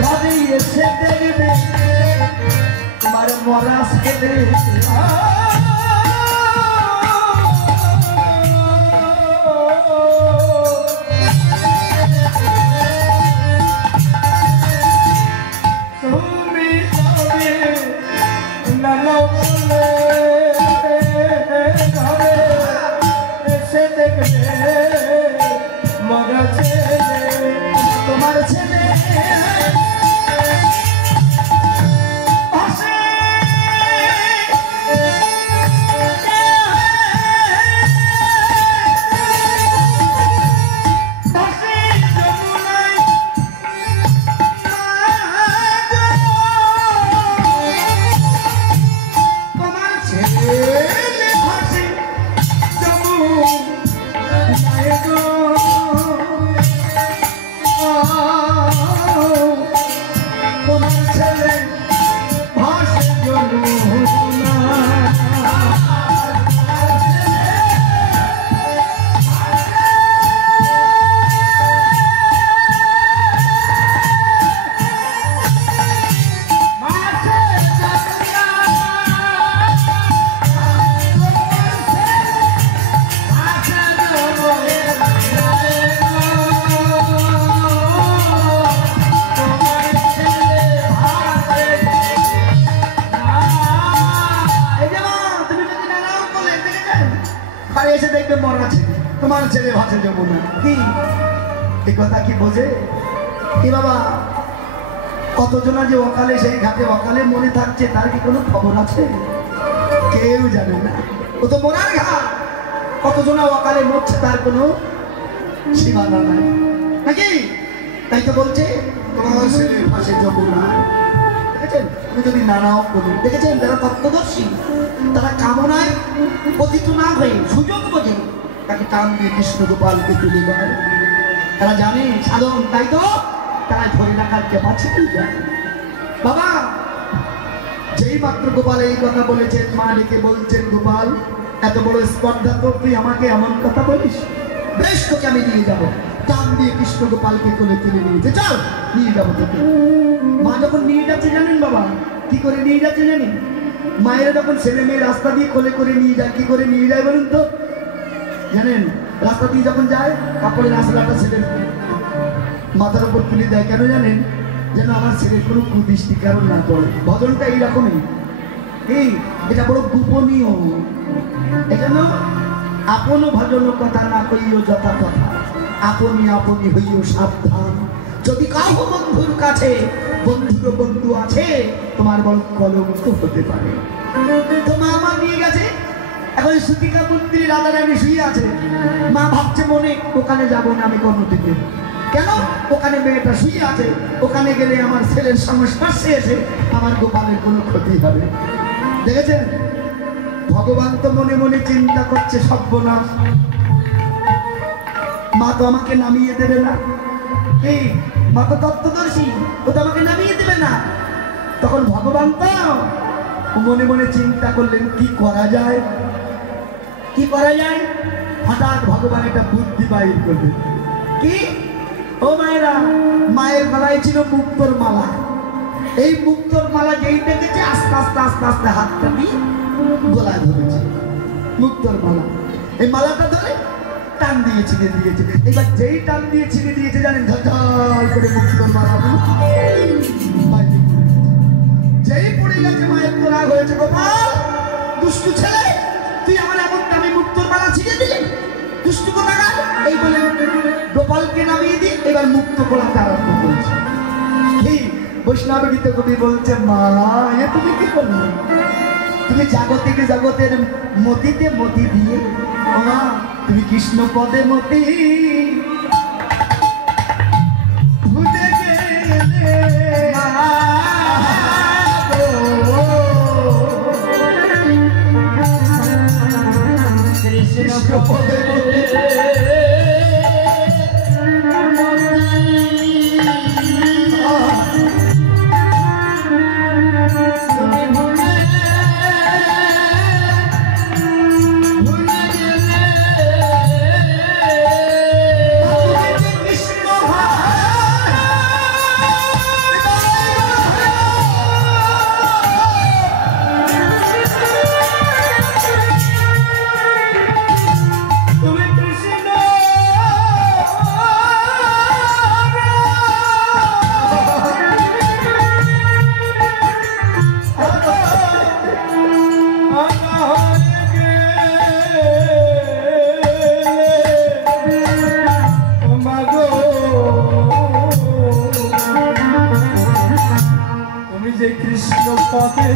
ঘরে এসে দেখবে তোমার মরা ছেলে, তোমার ছেলে এসে দেখবে মরা ছেলে, তোমার ছেলে ভাসে যমুনা। কি এই কথা কি বোঝে? কি বাবা, কতজনা যে অকালে সেই ঘাটে অকালে মনে থাকছে, তার কি কোনো খবর আছে? কেউ জানে না। ও তো মরার ঘাট, কতজনা অকালে মরছে তার কোনো সীমানা নাই, নাকি? তাই তো বলছে তোমার ছেলের পাশে যমুনা। দেখেছেন, তুমি যদি নানাও বলুন, দেখেছেন যারা তত্ত্বদর্শী তারা কামনায় পতিত না হয়ে সুযোগ বোঝে তাকে টান দিয়ে কৃষ্ণ গোপালকে তুলে দেয়। তারা জানে সাধন, তাই তো তারা ধরে রাখার ক্যাপাসিটি জানে। বাবা যেই মাত্র গোপাল এই কথা বলেছেন, মা ডেকে বলছেন, গোপাল এত বড় স্পর্ধা তো তুই আমাকে এমন কথা বলিস? বেশ, তোকে আমি নিয়ে যাবো। টান দিয়ে কৃষ্ণ গোপালকে কোলে তুলে নিয়েছে, চল নিয়ে যাবো তোকে। মা যখন নিয়ে যাচ্ছে জানেন বাবা কি করে নিয়ে যাচ্ছে জানেন? মায়েরা যখন ছেলে মেয়ে রাস্তা দিয়ে কোলে করে নিয়ে যায়, কি করে নিয়ে যায় বলুন তো? জানেন, রাস্তা দিয়ে যখন যায় কাপড়ের আসলাটা ছেলের মাথার উপর তুলে দেয়, কেন জানেন? যেন আমার ছেলের কোনো কুদৃষ্টি কারণ না পড়ে। ভজনটা এইরকমই, এই এটা বড় গোপনীয়। এজন্য আপন ভজন কথা না কইও যথা কথা, আপনি আপনি হইও সাবধান। যদি কাউ বন্ধুর কাছে বন্ধুর বন্ধু আছে, তোমার বড় কলঙ্ক হতে পারে। তো মা আমার নিয়ে গেছে, এখন সুতিকা মন্দিরে রাধা রানী শুয়ে আছে। মা ভাবছে মনে, ওখানে যাবো না আমি কোনোদিকে। কেন? ওখানে মেয়েটা শুয়ে আছে, ওখানে গেলে আমার ছেলের সংস্পর্শে এসে আমার গোপালের কোনো ক্ষতি হবে। দেখেছেন, ভগবান তো মনে মনে চিন্তা করছে সর্বনাশ, মা তো আমাকে নামিয়ে দেবে না। এই মা তো তত্ত্বদর্শী, ও তো আমাকে নামিয়ে দেবে না। তখন ভগবান তো মনে মনে চিন্তা করলেন কি করা যায়, কি করা যায়। হঠাৎ ভগবান একটা বুদ্ধি বাইর করলেন। কি? ও মায়েরা, মায়ের গলায় ছিল মুক্তোর মালা। এই মুক্তোর মালা যেই দেখেছে আস্তে আস্তে আস্তে আস্তে হাতটা দিয়ে গলায় ধরেছে মুক্তোর মালা। এই মালাটা ধরে টান দিয়ে ছিঁড়ে দিয়েছে। এবার যেই টান দিয়ে ছিঁড়ে দিয়েছে জানেন, ঝরঝর করে মুক্তোর মালা যেই পড়ে গেছে, মায়ের তো রাগ হয়েছে, গোপাল দুষ্টু ছেলে, তুই আমার এমন দামি মুক্তোর মালা ছিঁড়ে দিলি, দুষ্টু কোথাকার। এই বলে গোপালকে নামিয়ে দিয়ে এবার মুক্ত করাতে আরম্ভ করেছে। কি বৈষ্ণব গীতে কবি বলছে, মা এ তুমি কি করলে? তুমি জাগতিকে জগতের মতিতে মতি দিয়ে, মা তুমি কৃষ্ণ পদে মতি ভুলে গেলে। কৃষ্ণ পদে মতি কৃষ্ণ পদে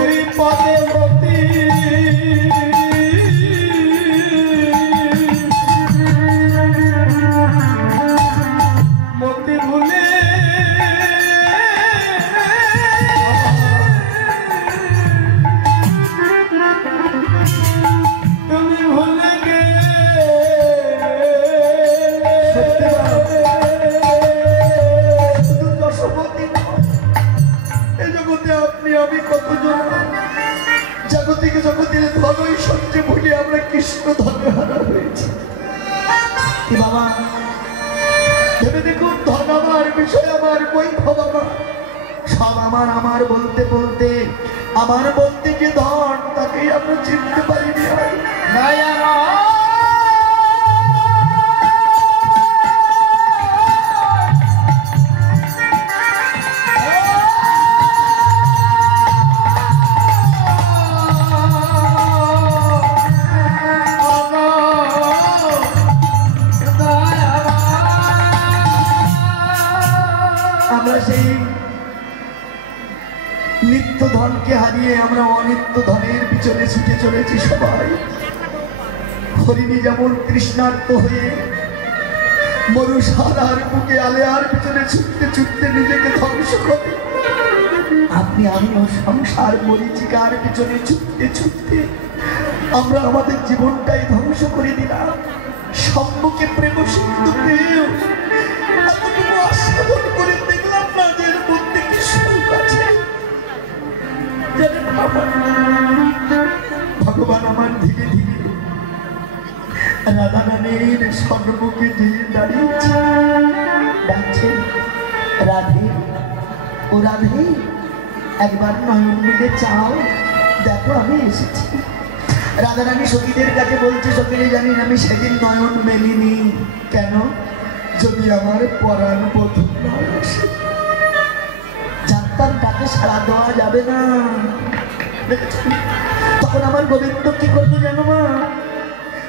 ওই পদে মতি মতি ভুলে তুমি ভুলে গেলে। আপনি আমি কতজন জাগতিক জগতের ধনই সত্যি ভুলে আমরা কৃষ্ণ ধনে হারা হয়েছি। বাবা ভেবে দেখুন, ধন আমার, বিষয় আমার, বৈভব আমার, সব আমার আমার বলতে বলতে আমার বলতে যে ধন তাকেই আমরা চিনতে পারিনি। আমরা সেই নিত্য ধনকে হারিয়ে আমরা অনিত্য ধনের পিছনে ছুটে চলেছি সবাই। হরিণী যেমন তৃষ্ণার্ত হয়ে মরুসারার বুকে আলেয়ার পিছনে ছুটতে ছুটতে নিজেকে ধ্বংস করে আপনি আমিও সংসার মরিচিকার পিছনে ছুটতে ছুটতে আমরা আমাদের জীবনটাই ধ্বংস করে দিলাম। সম্মুখে প্রেম সিন্ধু পেয়েও এতটুকু আস্বাদন করে দেখলাম না যে এর মধ্যে কি সুখ আছে। জানেন ভগবান আমার ধীরে ধীরে রাধা রানীর সম্মুখে দিয়ে দাঁড়িয়েছে, ডাকছে রাধে, ও রাধে একবার নয়ন মিলে চাও, দেখো আমি এসেছি। রাধা রানী সখীদের কাছে বলছে, সখীরে জানিস আমি সেদিন নয়ন মেলিনি কেন, যদি আমার পরাণ বধূ না আসে, যাত্রার ডাকে সাড়া দেওয়া যাবে না। তখন আমার গোবিন্দ কি করতো জানো মা,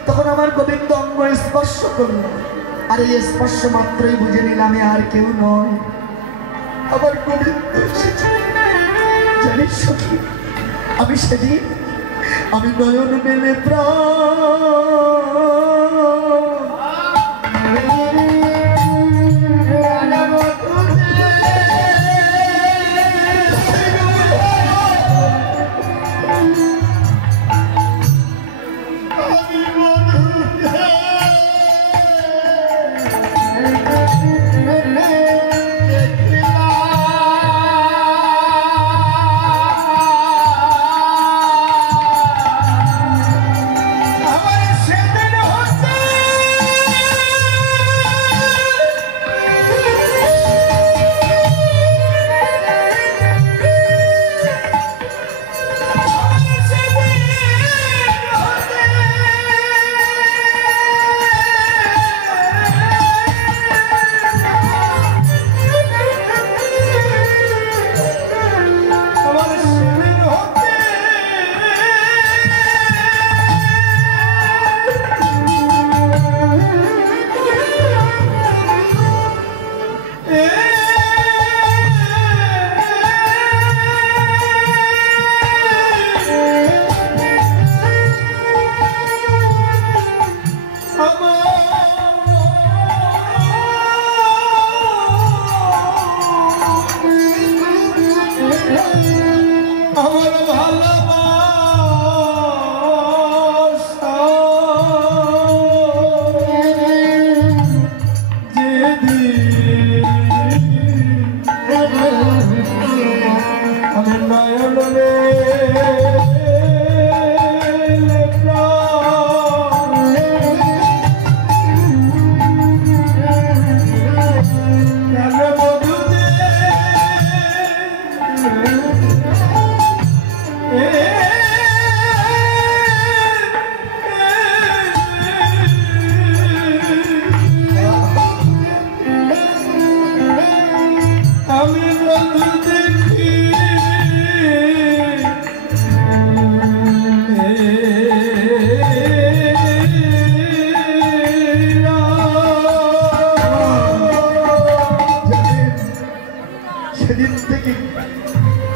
তখন আমার গোবিন্দ অঙ্গ স্পর্শ করলো, আর এই স্পর্শ মাত্রই বুঝে নিলাম আর কেউ নয়, আমার গোবিন্দ এসেছে। জানিস সখী, আমি সেদিন আমি নয়ন মেলে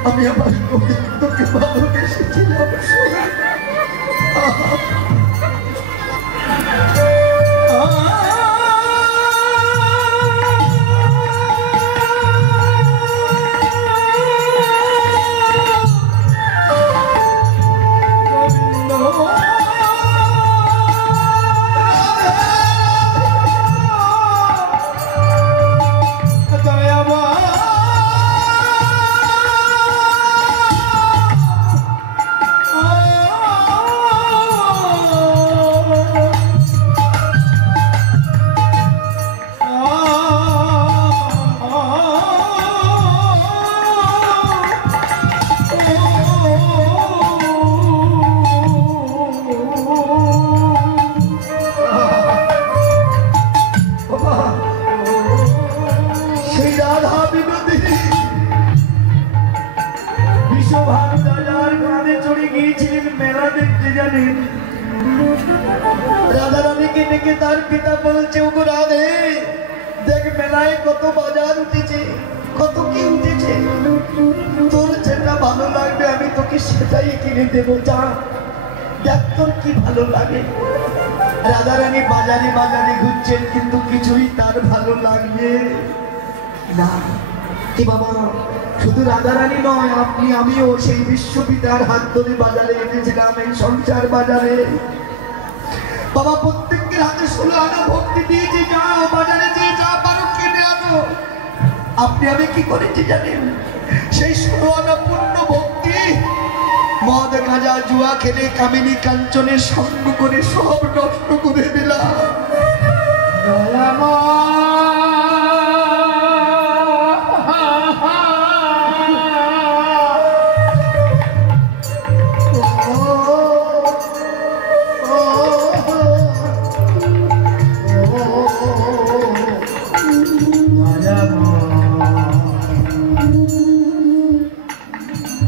আমি আমার গোবিন্দকে ভালোবেসেছিলাম। রাধা রানীকে ডেকে তার পিতা বলছে, ওগো রাধে দেখ মেলায় কত বাজার উঠেছে, কত কি উঠেছে, তোর যেটা ভালো লাগবে আমি তোকে সেটাই কিনে দেবো, যা দেখ তোর কি ভালো লাগে। রাধারানী বাজারে বাজারে ঘুরছেন, কিন্তু কিছুই তার ভালো লাগছে না। কি বাবা, শুধু রাধারানী নয়, আপনি আমিও সেই বিশ্বপিতার হাত ধরে বাজারে এসেছিলাম, এই সংসার বাজারে। বাবা প্রত্যেকের হাতে 16 আনা ভক্তি দিয়েছি, যাও বাজারে যে যা পারো কিনে আনো। আপনি আমি কি করেছি জানেন? সেই 16 আনা পূর্ণ ভক্তি মদ গাঁজা জুয়া খেলে কামিনী কাঞ্চনের সঙ্গ করে সব নষ্ট করে দিলাম।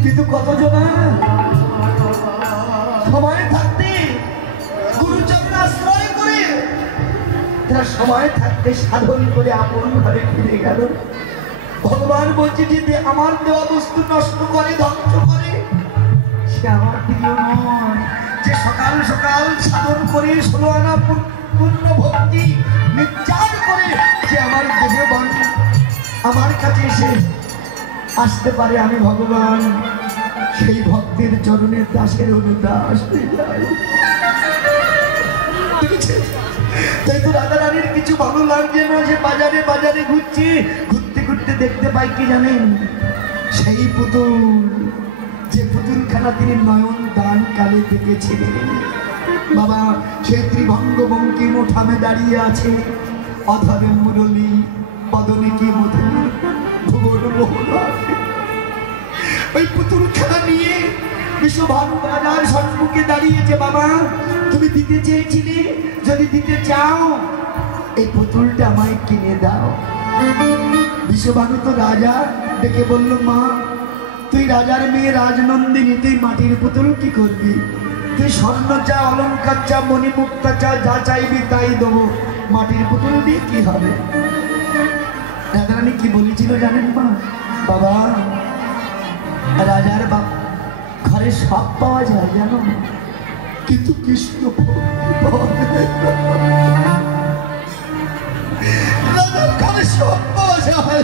কিন্তু কতজন সময় থাকতে গুরুচরণ আশ্রয় করে, তারা সময় থাকতে সাধন করে আপন ঘরে ফিরে গেল। ভগবান বলছে যে আমার দেওয়া বস্তু নষ্ট করে ধ্বংস করে সে আমার প্রিয় নয়। যে সকাল সকাল সাধন করে 16 আনা পূর্ণ ভক্তি নির্যাত করে যে আমার দেহবান আমার কাছে এসে আসতে পারে, আমি ভগবান সেই ভক্তের চরণের দাসের অনুদাস হয়ে যায়। তাই তো রাধারানীর কিছু ভালো লাগছে না, যে বাজারে বাজারে ঘুরছি, ঘুরতে ঘুরতে দেখতে পাই কি জানেন? সেই পুতুল, যে পুতুলখানা তিনি নয়ন দান কালে দেখেছিলেন। বাবা সেই ত্রিভঙ্গ বঙ্কিম ঠামে দাঁড়িয়ে আছে, অধরে মুরলী পদনে কি মধুর ভুবন মোহন। ওই পুতুলখানা নিয়ে বিশ্বভানু রাজার সম্মুখে দাঁড়িয়েছে। বাবা তুমি দিতে চেয়েছিলে, যদি দিতে চাও এই পুতুলটা আমায় কিনে দাও। বিশ্বভানু তো রাজা ডেকে বলল, মা তুই রাজার মেয়ে রাজনন্দিনী, তুই মাটির পুতুল কি করবি? তুই স্বর্ণ চা, অলঙ্কার চা, মণিমুক্তা চা, যা চাইবি তাই দেবো, মাটির পুতুল দিয়ে কি হবে? রাধারানী কি বলেছিল জানেন মা? বাবা রাজার বাপ ঘরে সব পাওয়া যায় জানো, কিন্তু কৃষ্ণ রাজার ঘরে সব পাওয়া যায়,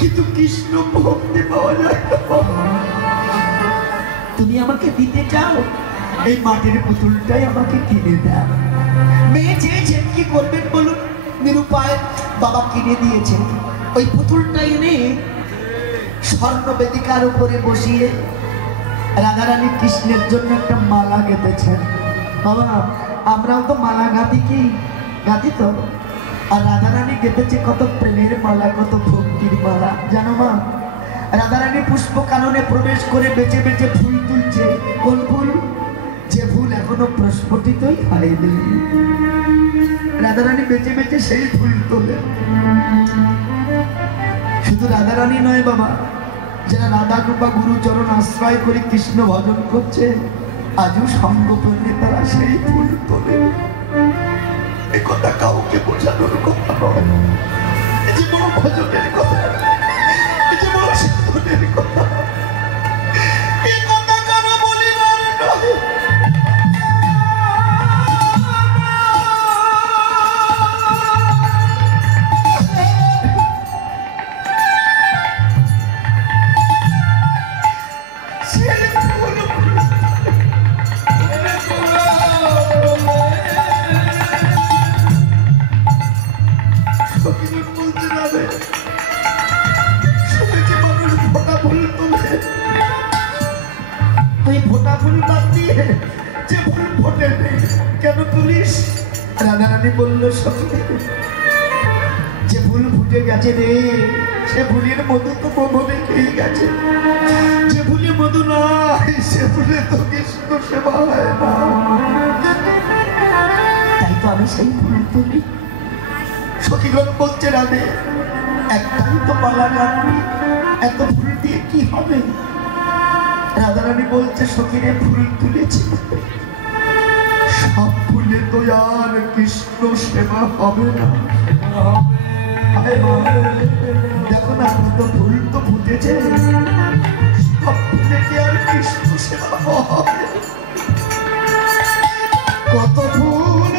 কিন্তু কৃষ্ণ ভক্তি পাওয়া যায়। তুমি আমাকে দিতে চাও, এই মাটির পুতুলটাই আমাকে কিনে দাও। মেয়ে চেয়েছেন, কি করবেন বলুন? নিরুপায় বাবা কিনে দিয়েছে। ওই পুতুলটা এনে স্বর্ণ বেদিকার উপরে বসিয়ে রাধারানী কৃষ্ণের জন্য একটা মালা গেঁথেছেন। বাবা আমরাও তো মালা গাঁথি, কি গাঁথি তো, আর রাধারানী গেঁথেছে কত প্রেমের মালা, কত ভক্তির মালা জানো মা? রাধারানী পুষ্প কাননে প্রবেশ করে বেঁচে বেঁচে ফুল তুলছে। কোন ফুল? যে ফুল এখনো প্রস্ফুটিতই হয়নি। রাধারানী বেঁচে বেঁচে সেই ফুল তোলে। শুধু রাধারানী নয় বাবা, যারা রাধা কৃপা গুরুচরণ আশ্রয় করে কৃষ্ণ ভজন করছে, আজও সঙ্গপন্নে তারা সেই ফুল তোলে। এ কথা কাউকে বোঝানোর কথা নয়, এ যে বড় ভজনের কথা, এ যে বড় সাধনের কথা। এ কথা কারো বলিবার নয়। রাধারানী বলল, যে ফুল ফুটে গেছে রে, সে ফুলের মধু তো প্রভবে খেয়ে গেছে। যে ফুলে মধু নাই, সে ফুলে তো কৃষ্ণ সেবা হয় না। তাই তো আমি সেই ফুল তুলি। সখীগণ বলছে, রাধে একটাই তো পালা গানবি, এত ফুল দিয়ে কি হবে? রাধারানী বলছে, সখীরে ফুল তুলেছি, সব ফুলে তো আর কৃষ্ণ সেবা হবে না। দেখো না, তো ফুল তো ফুটেছে, সব ফুলে কি আর কৃষ্ণ সেবা হবে? কত ফুল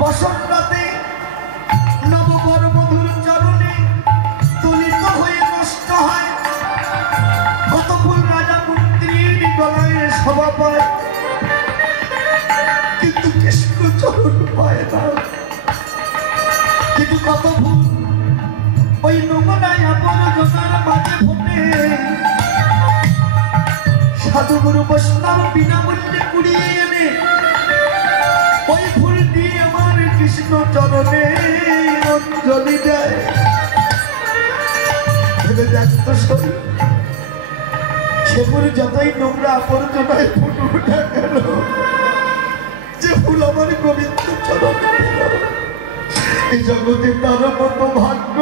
বসন্ত রাতে নববর মধুর চরণে তুলিত হয়ে নষ্ট হয়, কত ফুল রাজা মন্ত্রীর গলায় শোভা পায়, কিন্তু কৃষ্ণ চরণ পায় না। কিন্তু কত ফুল ওই নোংরায় আবর্জনার মাঝে ফোটে, সাধু গুরু বৈষ্ণব বিনামূল্যে কুড়িয়ে এনে ওই ফুল দিয়ে আমার কৃষ্ণ চরণে অঞ্জলি দেয়। ভেবে দেখ তো সই, সে ফুল যতই নোংরা আবর্জনায় ফুটুক না কেন, যে ফুল আমার গোবিন্দ চরণে দিল, এই জগতে তার মতো ভাগ্য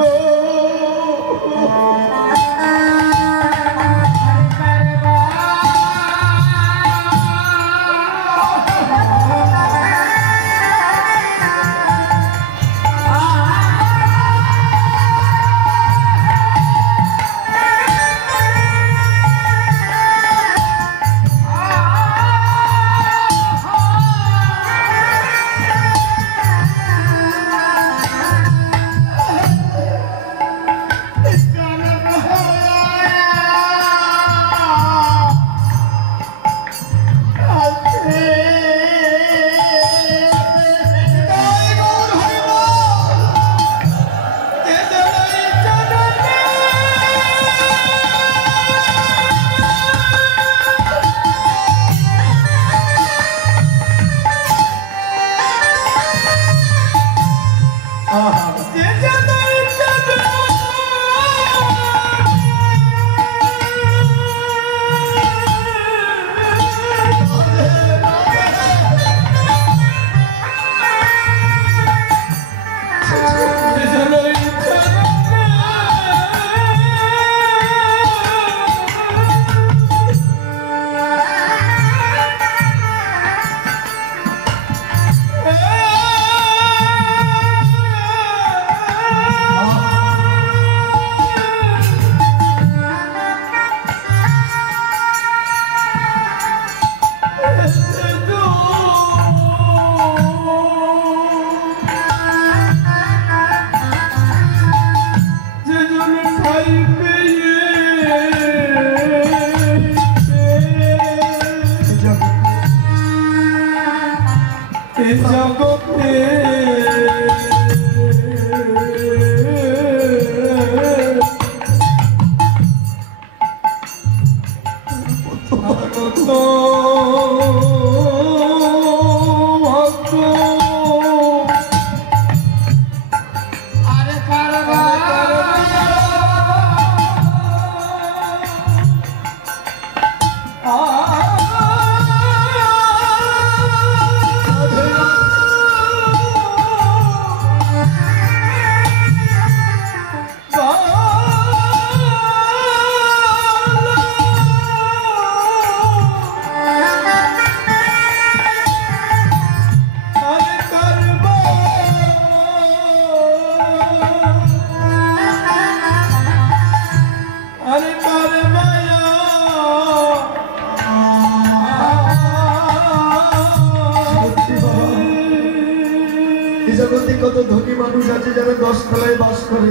জগতে কত ধনী মানুষ আছে যারা 10 তলায় বাস করে,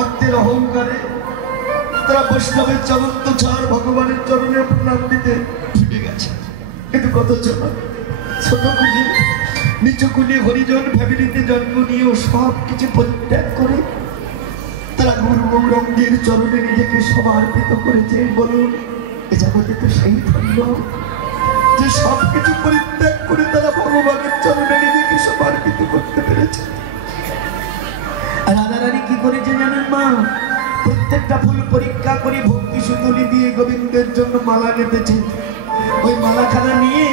অর্থের অহংকারে তারা বৈষ্ণবের চরণ তো ছাড় ভগবানের চরণে প্রণাম দিতে ছুটে গেছে। কিন্তু কত ছোট কুলি নিচু কুলি হরিজন ফ্যামিলিতে জন্ম নিয়েও সব কিছু পরিত্যাগ করে তারা গুরু গৌরঙ্গের চরণে নিজেকে সমর্পিত করেছে। বলুন এ জগতে তো সেই ধন্য যে সব কিছু পরিত্যাগ করে তারা ভগবানের চরণে নিজেকে সমর্পিত করতে পেরেছে। আর রাধারানী কি করেছে জানেন মা? প্রত্যেকটা ফুল পরীক্ষা করে ভক্তি সুতুলি দিয়ে গোবিন্দের জন্য মালা গেঁথেছে। ওই মালাখানা নিয়ে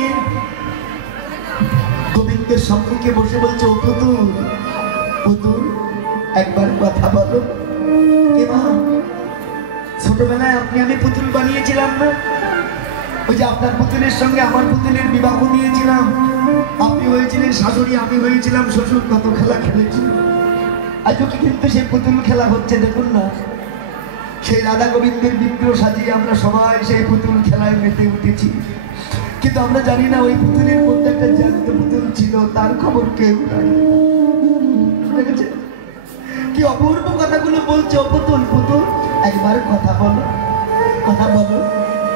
গোবিন্দের সম্মুখে বসে বলছে, ও পুতুল পুতুল একবার কথা বলো। কে মা? ছোটবেলায় আপনি আমি পুতুল বানিয়েছিলাম না? ওই যে আপনার পুতুলের সঙ্গে আমার পুতুলের বিবাহ দিয়েছিলাম, আপনি হয়েছিলেন শাশুড়ি, আমি হয়েছিলাম শ্বশুর, কত খেলা খেলেছি। আজও কি কিন্তু সেই পুতুল খেলা হচ্ছে, দেখুন না। সেই রাধা গোবিন্দের বিগ্রহ সাজিয়ে আমরা সবাই সেই পুতুল খেলায় মেতে উঠেছি। কিন্তু আমরা জানি না ওই পুতুলের মধ্যে একটা জ্যান্ত পুতুল ছিল, তার খবর কেউ নাই। দেখেছে কি অপূর্ব কথাগুলো বলছে। ও পুতুল, পুতুল একবার কথা বলো, কথা বলো,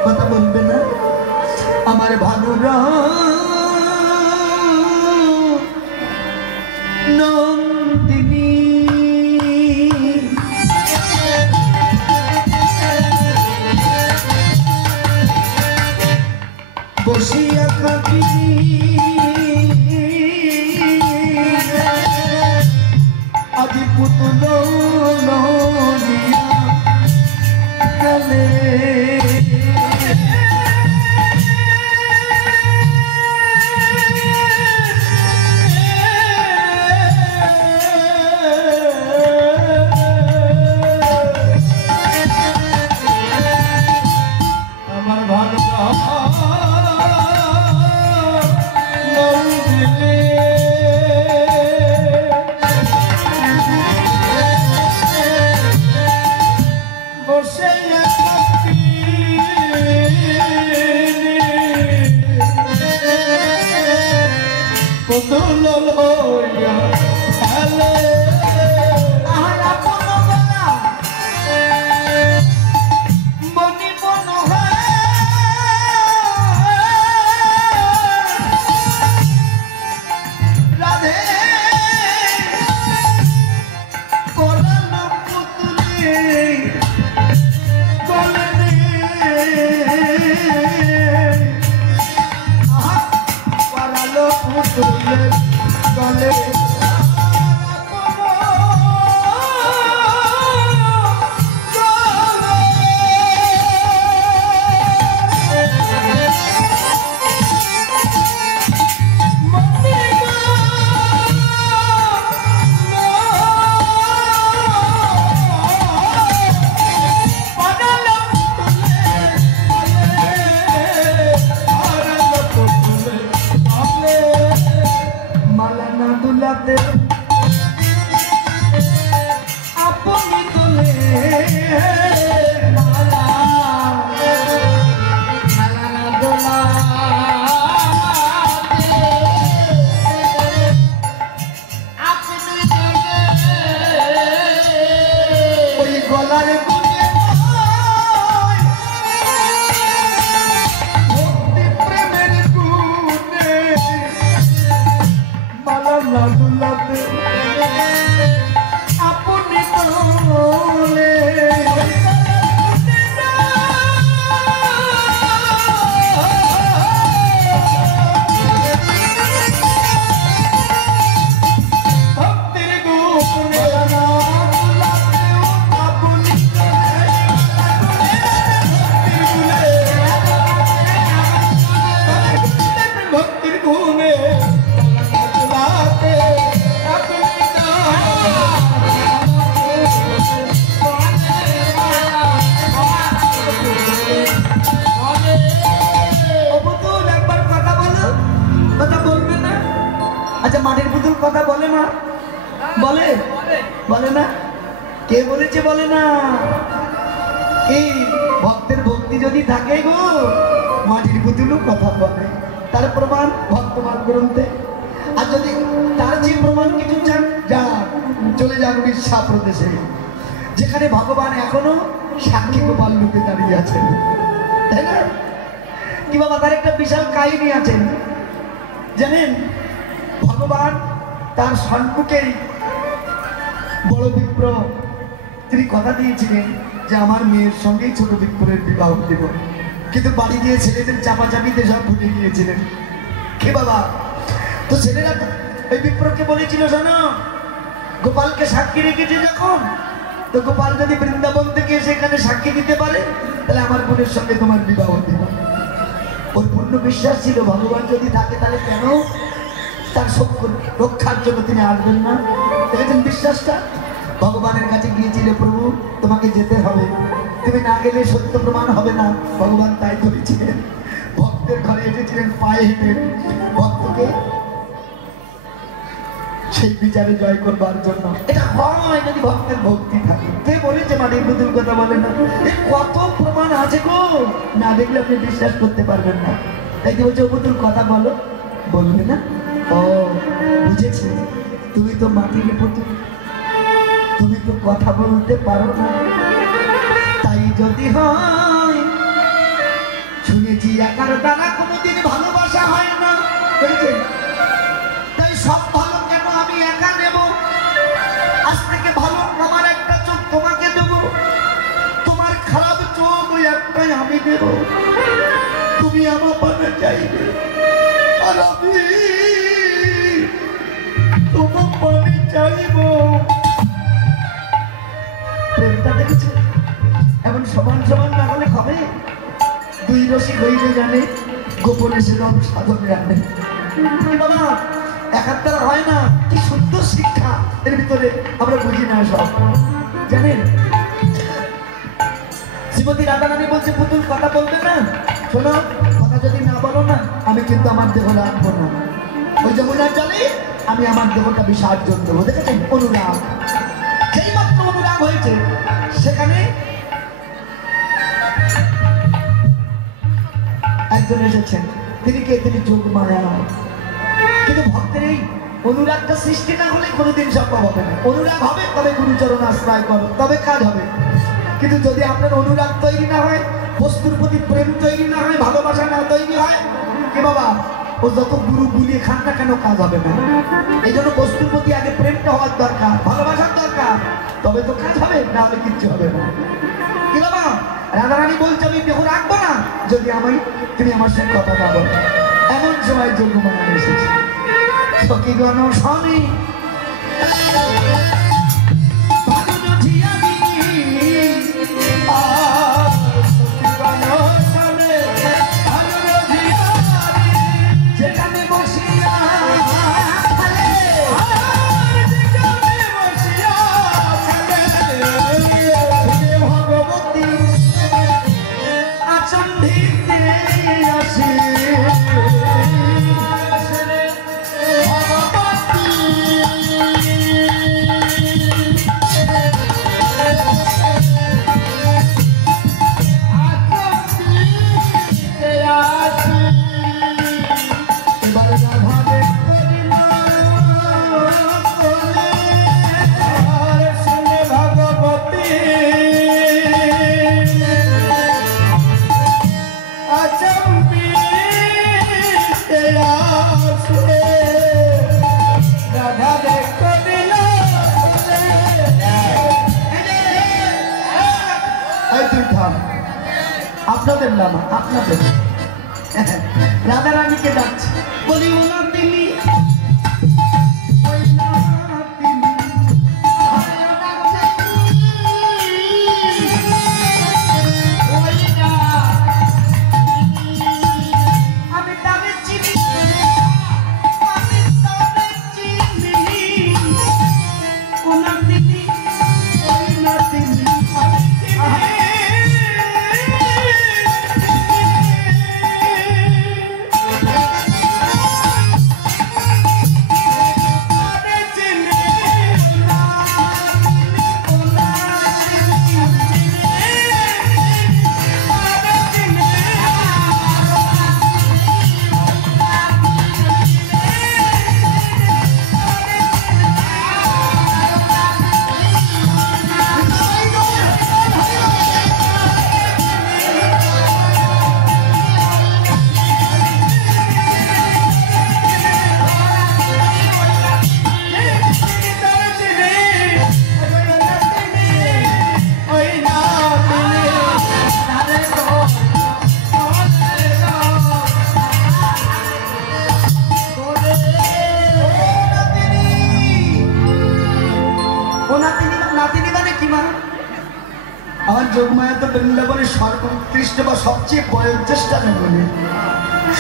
কথা বলবে না? আমার ভানুরা নন্দিনী বসিয়া থাকি আজি পুতুল নদিয়া গেলে। আমার ভালো আচ্ছা মাটির পুতুল কথা বলে না? বলে বলে না? কে বলেছে বলে না? এই ভক্তের ভক্তি যদি থাকে গো, মাটির পুতুলও কথা বলে। তার প্রমাণ ভক্তমান গ্রন্থে। আর যদি তার যে প্রমাণ কিছু চান, যান চলে যান উড়িষ্যা প্রদেশে, যেখানে ভগবান এখনো সাক্ষী গোপাল রূপে দাঁড়িয়ে আছেন, তাই না? কি বাবা, তার একটা বিশাল কাহিনী আছে জানেন? ভগবান তার সম্মুখেই বড় বিপ্র, তিনি কথা দিয়েছিলেন যে আমার মেয়ের সঙ্গেই ছোট বিপ্রের বিবাহ দেব, কিন্তু বাড়ি গিয়ে ছেলেদের চাপাচাপিতে সব ভুলে গিয়েছিলেন। কে বাবা? তো ছেলেরা ওই বিপ্রকে বলেছিল, শোনো গোপালকে সাক্ষী রেখেছে যখন, তো গোপাল যদি বৃন্দাবন থেকে সেখানে সাক্ষী দিতে পারে তাহলে আমার বোনের সঙ্গে তোমার বিবাহ দেব। ওর পূর্ণ বিশ্বাস ছিল ভগবান যদি থাকে তাহলে কেন তার রক্ষার জন্য তিনি আসবেন না। দেখেছেন বিশ্বাসটা? ভগবানের কাছে গিয়েছিল, প্রভু তোমাকে যেতে হবে, তুমি না গেলে সত্য প্রমাণ হবে না। ভগবান তাই করেছিলেন, ভক্তের ঘরে এসেছিলেন পায়ে হেঁটে ভক্তকে সেই বিচারে জয় করবার জন্য। এটা হয় যদি ভক্তের ভক্তি থাকে। কে বলেছে মাটির পুতুল কথা বলে না? কত প্রমাণ আছে গো, না দেখলে আপনি বিশ্বাস করতে পারবেন না। এই যে বলছে ও পুতুল কথা বলো, বলবে না? ও বুঝেছি, তুমি তো মাটির পুতুল, তুমি তো কথা বলতে পারো না। তাই যদি হয়, শুনেছি একার দ্বারা কোনোদিন ভালোবাসা হয় না, বুঝেছেন? তাই সব ভালো কেন আমি একা নেব? আজ থেকে ভালো আমার একটা চোখ তোমাকে দেব, তোমার খারাপ চোখ ওই একটাই আমি দেব। তুমি আমার পানে চাইবে আর আমি তোমার পানে চাইব। প্রেমটা দেখেছো? এমন সমান সমান না হলে হবে? দুই রসিক হইলে জানে গোপনে সে রং সাধন জানে। বাবা একার দ্বারা হয় না, কি সুন্দর শিক্ষা এর ভিতরে, আমরা বুঝি না সব, জানেন? শ্রীমতী রাধারানী বলছে পুতুল কথা বলবে না? শোনো, কথা যদি না বলো না, আমি কিন্তু আমার দেহ রাখবো না। ওই যমুনার জলে আমি আমার দেহটা বিসর্জন দেবো। দেখেছেন অনুরাগ, যেই মাত্র অনুরাগ হয়েছে সেখানে একজন এসেছেন, তিনি কে? তিনি যোগমায়া। কিন্তু ভক্তের এই অনুরাগটা সৃষ্টি না হলে কোনোদিন সম্ভব হবে না। অনুরাগ হবে তবে গুরুচরণ আশ্রয় করো, তবে কাজ হবে। কিন্তু যদি আপনার অনুরাগ তৈরি না হয়, বস্তুর প্রতি প্রেম তৈরি না হয়, ভালোবাসা না তৈরি হয়, কি বাবা ও যত গুরু গুলিয়ে খান না কেন কাজ হবে না। এই জন্য বস্তুর প্রতি আগে প্রেমটা হওয়ার দরকার, ভালোবাসার দরকার, তবে তো কাজ হবে, না হলে কিচ্ছু হবে না। কি বাবা রাধারানী বলছে আমি দেহ রাখবো না যদি তুমি আমার সঙ্গে কথা বলো। এমন সময় যোগমায়া এসেছে। সখীগণ স্বামী যেখানে বসিয়া ভগবতী আচন্দিতে আসে আপনাদের নাম আপনাদের রাধারানীকে ডাকছে, বলি ওনা তিনি আমার যোগমায়া তো বৃন্দাবনের সর্বোৎকৃষ্ট বা সবচেয়ে বয়োজ্যেষ্ঠ জন্মনে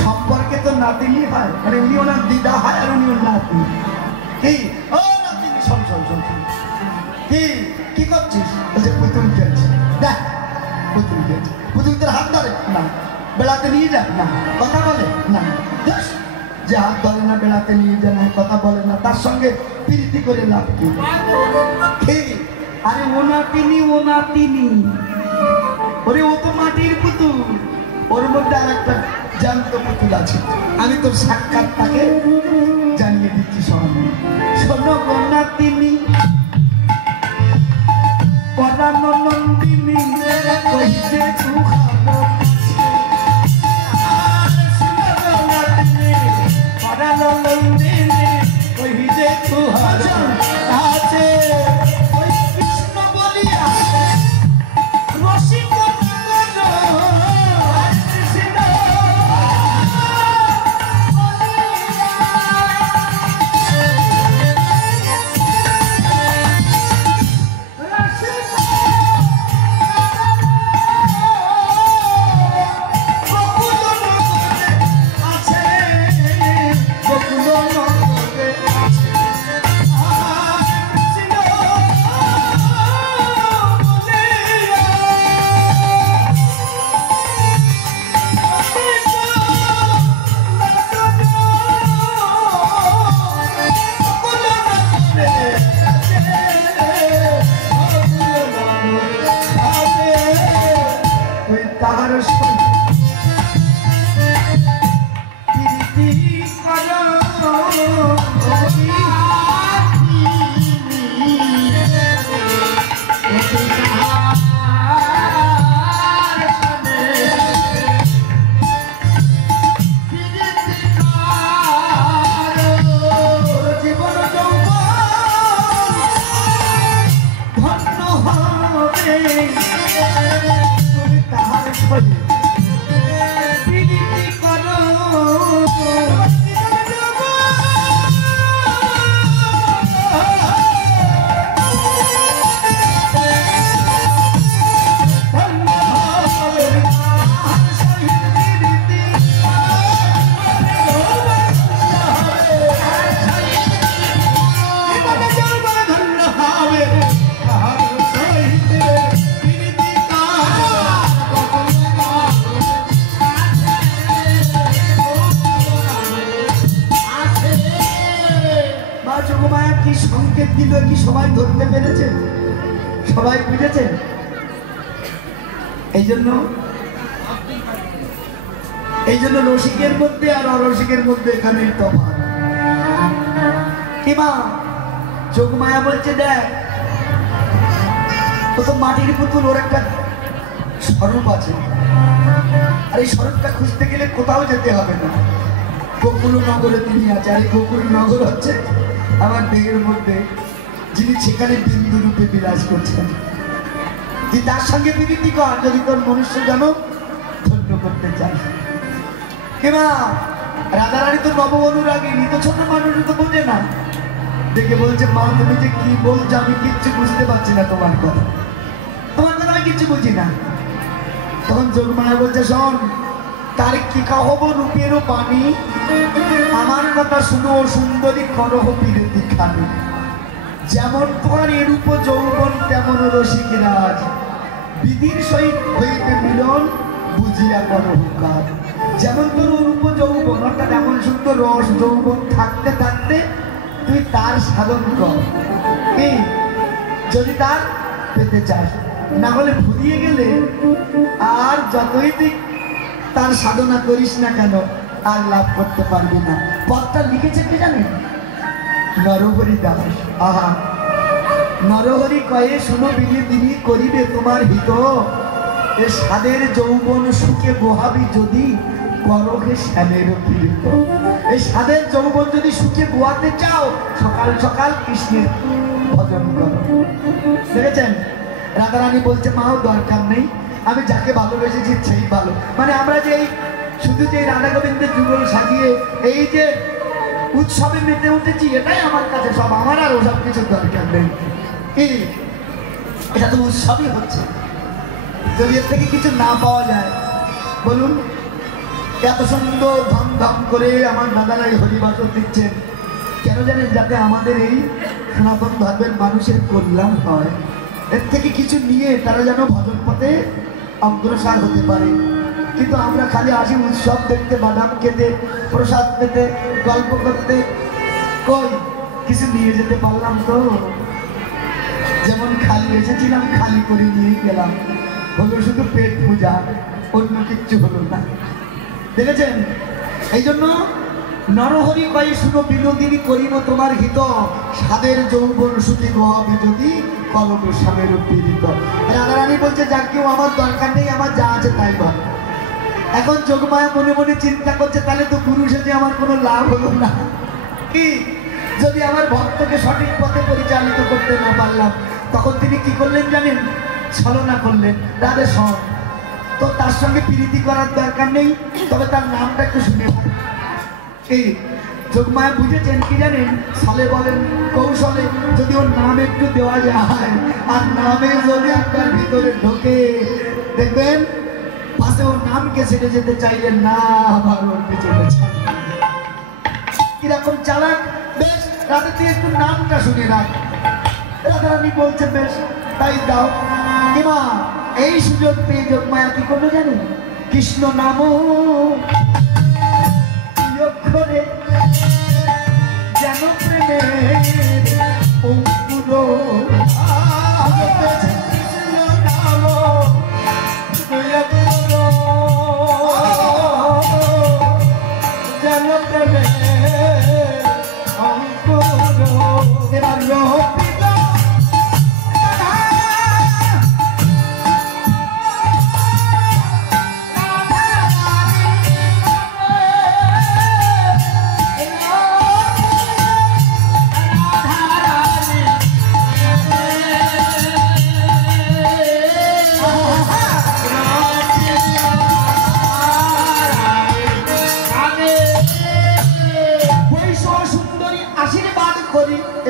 সম্পর্কে তো নাতিনি হয়, মানে উনি ওনার দিদা হয় আর উনি ওর নাতি। কি ও নাতিনি সংসার কি কি করছিস? বলছে পুতুল খেলছে। দেখ পুতুল খেলছে, পুতুল তোর হাত ধরে না, বেড়াতে নিয়ে যা না, কথা বলে না, যে হাত ধরে না, বেড়াতে নিয়ে যায় না, কথা বলে না, তার সঙ্গে প্রীতি করে লাভ কি? আরে ও নাতিনি, ওরে ও তো মাটির পুতুল, ওর মধ্যে আর একটা জ্যান্ত পুতুল আছে। আমি তোর সাক্ষাৎ তাকে জানিয়ে দিচ্ছি। শোনো গনা তিনি পরানো নন্দিনী কইতে তুহারো পরানো নন্দিনী কইতে তুহারো আছে। ওই কৃষ্ণ বলিয়া রসিক সংকেত দিল কি সবাই ধরতে পেরেছে? সবাই বুঝেছে? এই জন্য রসিকের মধ্যে আর অরসিকের মধ্যে এখানে তফাৎ। কিমা যোগমায়া বলছে দেখ ও তো মাটির পুতুল, ওর একটা স্বরূপ আছে, আর এই স্বরূপটা খুঁজতে গেলে কোথাও যেতে হবে না। গোকুল নগরে তিনি আছে, আর এই গোকুল নগর হচ্ছে আমার দেহের মধ্যে, যিনি সেখানে বিন্দু রূপে বিরাজ করছেন। যে তার সঙ্গে বিরতি কর যদি তোর মনুষ্য যেন ধন্য করতে চাই। কিমা রাধারানী তো নব অনুরাগিনী, তো ছোট মানুষ তো বোঝে না, দেখে বলছে মা তুমি যে কি বলছো আমি কিচ্ছু বুঝতে পারছি না, তোমার কথা আমি কিচ্ছু বুঝি না। তখন যোগমায়া বলছে শোন, তার কি কহব রূপেরও পানি, আমার কথা শুনো সুন্দরী করহ বিরতি খানি। যেমন তোমার এরূপ যৌবন তেমন রসিক রাজ, বিধির সহিত হইতে মিলন বুঝিয়া করহ কাজ। যেমন তোর রূপ যৌবন অর্থাৎ এমন সুন্দর রস যৌবন থাকতে থাকতে তুই তার সাধন কর, যদি তার পেতে চাস, না হলে ভুলিয়ে গেলে আর যতই তুই তার সাধনা করিস না কেন আর লাভ করতে পারবি না। পথটা লিখেছে কে জানেন? নরহরি দাস। আহা, নরহরি কয়ে শুনো বিলি তিনি করিবে তোমার হিত, এ সাদের যৌবন সুখে বোহাবি যদি করহে শ্যামের পীড়িত। এই সাদের যৌবন যদি সুখে বোয়াতে চাও সকাল সকাল কৃষ্ণের ভজন করো। দেখেছেন রাধারানী বলছে মাও দরকার নেই, আমি যাকে ভালোবেসেছি সেই ভালো। মানে আমরা যে শুধু যে রাধা গোবিন্দের যুগল সাজিয়ে এই যে উৎসবে মেতে উঠেছি এটাই আমার কাছে সব, আমার আর ওসব কিছু দরকার নেই। এটা তো উৎসবই হচ্ছে, যদি এর থেকে কিছু না পাওয়া যায় বলুন। এত সুন্দর ধম করে আমার দাদারাই হরিবাসন দিচ্ছেন কেন জানেন? যাতে আমাদের এই সনাতন ধর্মের মানুষের কল্যাণ হয়, এর থেকে কিছু নিয়ে তারা যেন ভজন পথে অগ্রসর হতে পারে। কিন্তু আমরা খালি আসি উৎসব দেখতে, বাদাম খেতে, প্রসাদ পেতে, গল্প করতে, কই কিছু নিয়ে যেতে পারলাম তো? যেমন খালি এসেছিলাম খালি করে নিয়ে গেলাম, হলো শুধু পেট পূজা, অন্য কিচ্ছু হলো না। দেখেছেন? এই জন্য নরহরি কয়ে শুনো বিনোদিনী করিব তোমার হিত, সাদের যৌবন সুখী গোয়াবি যদি কলম স্বামীর পীড়িত। রাধারানী বলছে যা কেউ আমার দরকার নেই, আমার যা আছে তাই বল। এখন যোগমায়া মনে মনে চিন্তা করছে তাহলে তো গুরু সেজে আমার কোনো লাভ হলো না। কি যদি আমার ভক্তকে সঠিক পথে পরিচালিত করতে না পারলাম? তখন তিনি কি করলেন জানেন? ছলনা করলেন। রাধে শোন, তো তার সঙ্গে প্রীতি করার দরকার নেই, তবে তার নামটা একটু শুনে এই যোগমায়া বুঝেছেন কি জানেন? ছলে বলেন কৌশলে যদি ওর নাম একটু দেওয়া যায়, আর নামে যদি একবার ভিতরে ঢোকে দেখবেন পাশে ওর নামকে ছেড়ে যেতে চাইলেন না, আবার ওর পিছনে কিরকম চালাক। বেশ রাতে তুই একটু নামটা শুনে রাখ। রাধারানী বলছে বেশ তাই দাও। কিমা এই সুযোগ পেয়ে যোগমায়া কি করলো জানেন? কৃষ্ণ নাম অক্ষরে যেন প্রেমের অঙ্কুর, কৃষ্ণ নাম যেন প্রেমের অঙ্কুর। এবার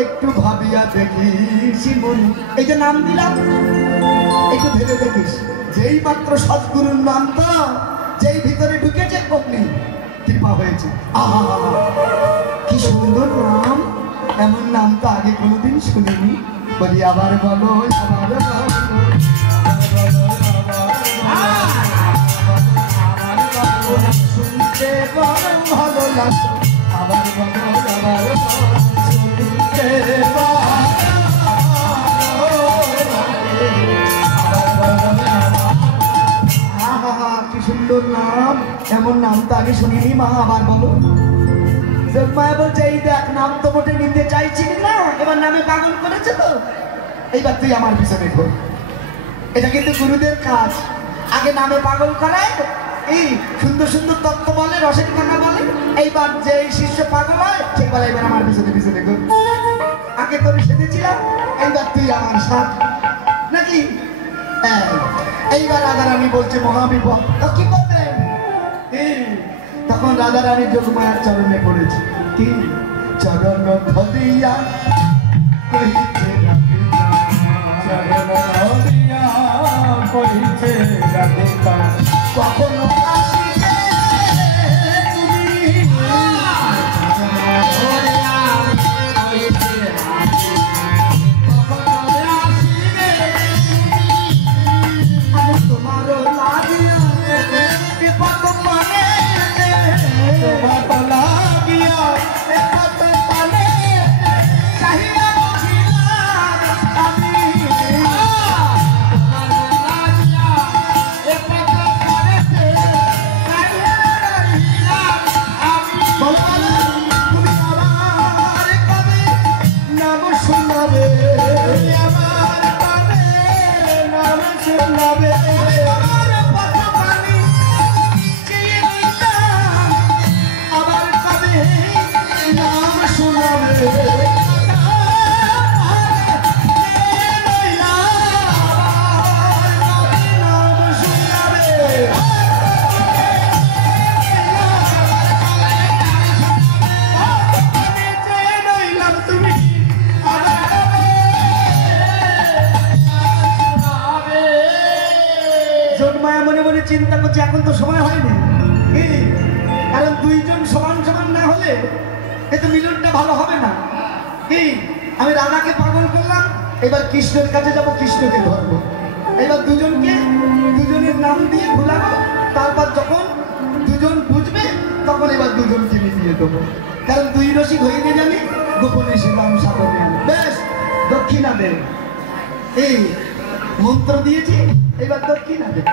একটু ভাবিয়া দেখিস মনি, এই যে নাম দিলাম একটু ভেবে দেখিস, যেই মাত্র সদ্গুরুর নামটা যেই ভিতরে ঢুকেছে অমনি কৃপা হয়েছে। আহা কি সুন্দর নাম, এমন নাম তো আগে কোনোদিন শুনিনি। বলি আবার বলো, আবার বলো, শুনতে বড় ভালো লাগতো, আবার বলো, আবার কি সুন্দর নাম, এমন নাম তো আগে শুনিনি মা, আবার বলো। যোগমায়া বলছে এই দেখ নাম তো মোটে নিতে চাইছিস না, এবার নামে পাগল করেছে তো, এইবার তুই আমার পিছনে ঘোর। এটা কিন্তু গুরুদের কাজ, আগে নামে পাগল করায়, এই সুন্দর সুন্দর তত্ত্ব বলে, রসের কথা বলে, এইবার যে শিষ্য পাগল হয় ঠিক বলে এবার আমার পিছনে পিছনে ঘোর। আগে তোর সেজেছিলাম, এইবার তুই আমার সাথ নাকি? এইবার রাধারানী বলছে মহাবিপদ, তো কি করবেন? তখন রাধারানী যোগমায়ার চরণে পড়েছে। কি চরণ ধরিয়া কহিছে কখনো আসিবে তুমি, চিন্তা করছে এখন তো সময় হয়নি, কারণ দুইজন সমান সমান না হলে এতো মিলনটা ভালো হবে না। কি আমি রাধাকে পাগল করলাম, এবার কৃষ্ণের কাছে যাব, কৃষ্ণকে ধরবো, এবার দুজনের নাম দিয়ে ভুলাবো, তারপর যখন দুজন বুঝবে তখন এবার দুজনকে মিলিয়ে দেবো, কারণ দুই রসিক হইতে জানি গোপনে শিলাম সাগরে। বেশ দক্ষিণা দেব, এই মন্ত্র দিয়েছি, এবার দক্ষিণা দেব,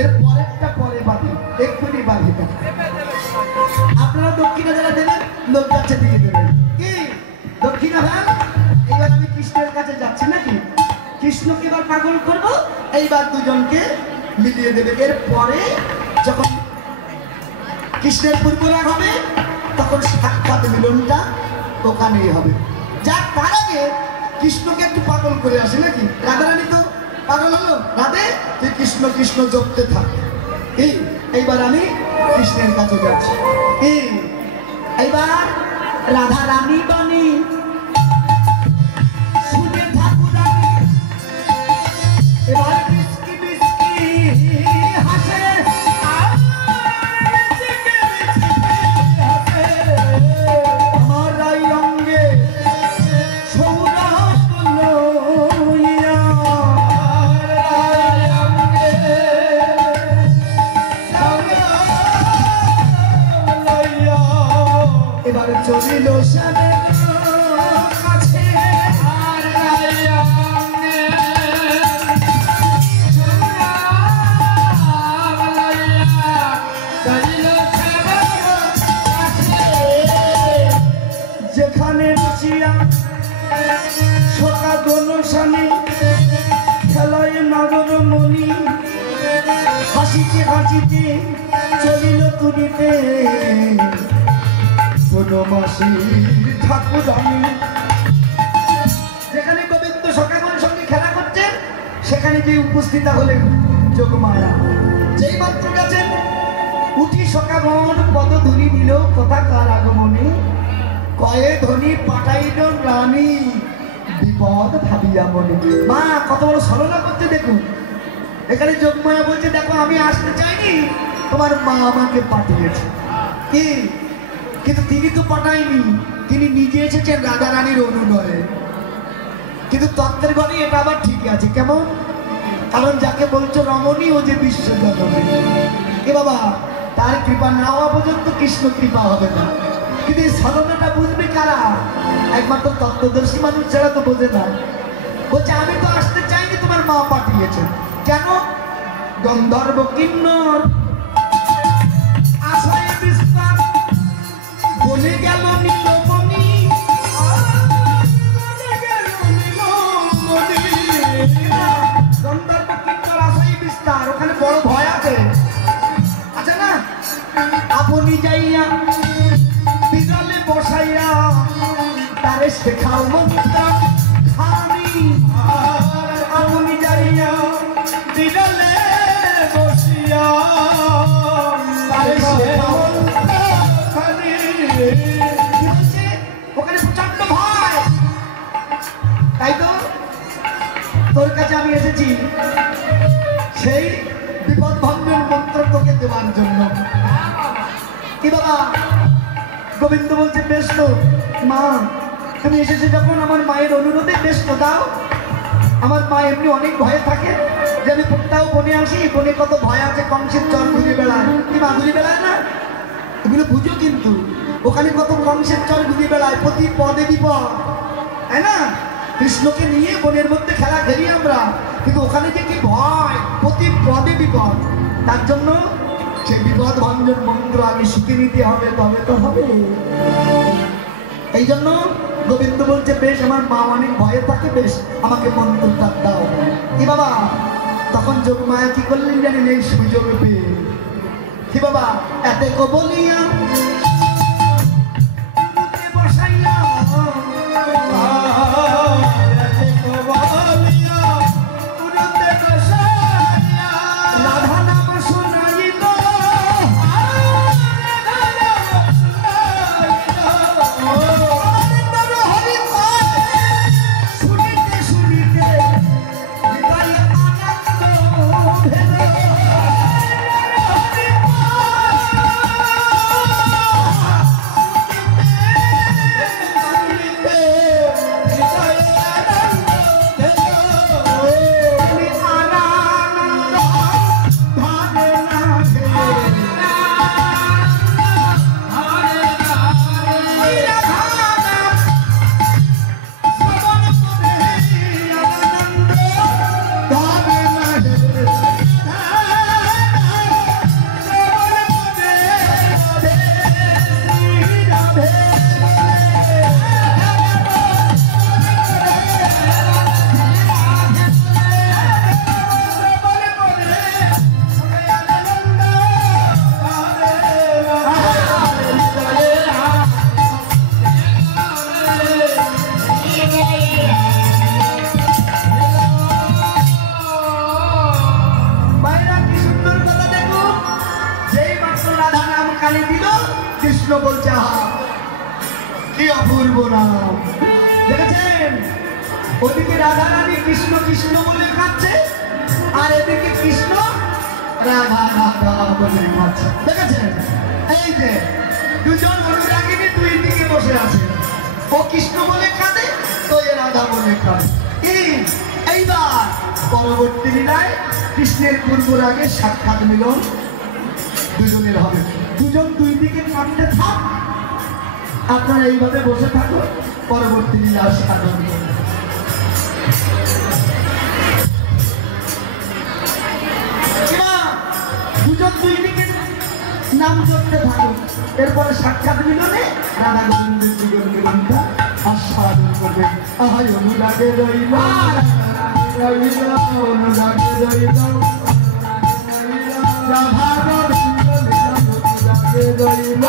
এর পরেরটা পরে পাবি। এক্ষুনি বাড়ি দেখা। আপনারা দক্ষিণা যারা দেবেন লোক যাচ্ছে দিয়ে দেবেন কি দক্ষিণা ভান। এইবার আমি কৃষ্ণের কাছে যাচ্ছি নাকি, কৃষ্ণকে এবার পাগল করবো, এইবার দুজনকে মিলিয়ে দেবে। এরপরে যখন কৃষ্ণের পূর্বরাগ হবে তখন সাক্ষাৎ মিলনটা ওখানেই হবে। যাক তার আগে কৃষ্ণকে একটু পাগল করে আসে নাকি। রাধারানী তো পাগল হলো, রাধে তুই কৃষ্ণ কৃষ্ণ জপতে থাক। এইবার আমি কৃষ্ণের কাছে যাচ্ছি। এইবার রাধা রানী বাণী শুনে ঠাকুরানী এবার বিস্কি বিস্কি হাসে, আমার রাই অঙ্গে সৌরভ লইয়া, এবার চলিল শ্যামের কাছে, যেখানে বসিয়া সকা গণসানি খেলায় নাগর মণি, হাসিতে হাসিতে চলিল তুলিতে ঠাকুরানী। যেখানে গোবিন্দ সখাগণের সঙ্গে খেলা করছেন সেখানে যে উপস্থিত হলেন যোগমায়া। যেই মাত্র গেছেন উঠি সখাগণ পদধূলি দিল কথাকার আগমনে, কয়ে ধ্বনি পাঠাইল রানী বিপদ ভাবিয়া মনে। মা কত বড় ছলনা করতে দেখুন। এখানে যোগমায়া বলছে দেখো আমি আসতে চাইনি, তোমার মা আমাকে পাঠিয়েছে। কি কিন্তু তিনি তো পাঠায়নি, তিনি নিজে এসেছেন রাধা রানীর অনুনয়ে। কিন্তু তত্ত্বের ঘরে এটা আবার ঠিক আছে। কেমন? কারণ যাকে বলছো রমণী ও যে বিশ্ব জননী, এ বাবা তার কৃপা না হওয়া পর্যন্ত কৃষ্ণ কৃপা হবে না। কিন্তু এই সাধনাটা বুঝবে কারা? একমাত্র তত্ত্বদর্শী মানুষ ছাড়া তো বোঝে না। বলছে আমি তো আসতে চাইনি, তোমার মা পাঠিয়েছে। কেন? গন্ধর্ব কিন্নর আশায় বিস্তার বলে গেল নীলমণি, গন্ধর্ব কিন্নর আশায় বিস্তার, ওখানে বড় ভয় আছে। আচ্ছা না, আপনি যাইয়া বিড়ালে বসাইয়া তারে শেখাও মন্ত্র খানি, আপনি যাইয়া বিড়ালে বসিয়া তারে শেখাও খানি। ওখানে প্রচন্ড ভয়। তাই তো তোর কাছে আমি এসেছি সেই বিপদ ভঞ্জন মন্ত্র তোকে দেওয়ার জন্য। কি বাবা? গোবিন্দ বলছে বেশ তো মা, তুমি এসেছো যখন আমার মায়ের অনুরোধে বেশ তো দাও। আমার মা এমনি অনেক ভয়ে থাকে, যে আমি তাও বনে আসি, বনে কত ভয় আছে, কংসের চর ঘুরে বেড়ায়। কি মা ঘুরে বেড়ায় না? এগুলো বুঝো কিন্তু ওখানে কত কংসের চর ঘুরে বেড়ায়, প্রতি পদে বিপদ, তাই না? কৃষ্ণকে নিয়ে বনের মধ্যে খেলা খেলি আমরা, কিন্তু ওখানে যে কি ভয়, প্রতি পদে বিপদ। তার জন্য সেই বিপদ ভঞ্জন মন্ত্র আগে শিখে নিতে হবে, তবে তো হবে। এই জন্য গোবিন্দ বলছে বেশ, আমার মা অনেক ভয়ে থাকে, বেশ আমাকে মন্ত্রটা দাও। কি বাবা? তখন যোগমায়া কি করলেন জানেন? এই সুযোগ পেয়ে কি বাবা এতে কো বলিয়া বসাইয়া রাধা নাম শোনাইল, শুনিতে শুনিতে হৃদয় আনন্দ ভেদ। ওদিকে রাধা রানী কৃষ্ণ কৃষ্ণ বলে কাঁদছে, আর এদিকে কৃষ্ণ রাধা রাধা বলে কাঁদছে। দেখেছেন? এই যে দুজন অনুরাগিনী দুই দিকে বসে আছে, ও কৃষ্ণ বলে কাঁদে, তো এ রাধা বলে কাঁদে। এইবার পরবর্তী লীলায় কৃষ্ণের পূর্ব রাগে সাক্ষাৎ মিলন দুজনের হবে। দুজন দুই দিকে কাঁদতে থাক, আপনারা এইভাবে বসে থাকুন, পরবর্তী লীলা সাধন করুন। দুজন দুই দিকে নাম জপতে থাকুন, এরপরে সাক্ষাৎ মিলনে রাধা গোবিন্দের দুজন মিলনটা আস্বাদন করবেন। আহাই অনুরাগে রইল রইল অনুরাগে রইল রাধা গোবিন্দ অনুরাগে রইল।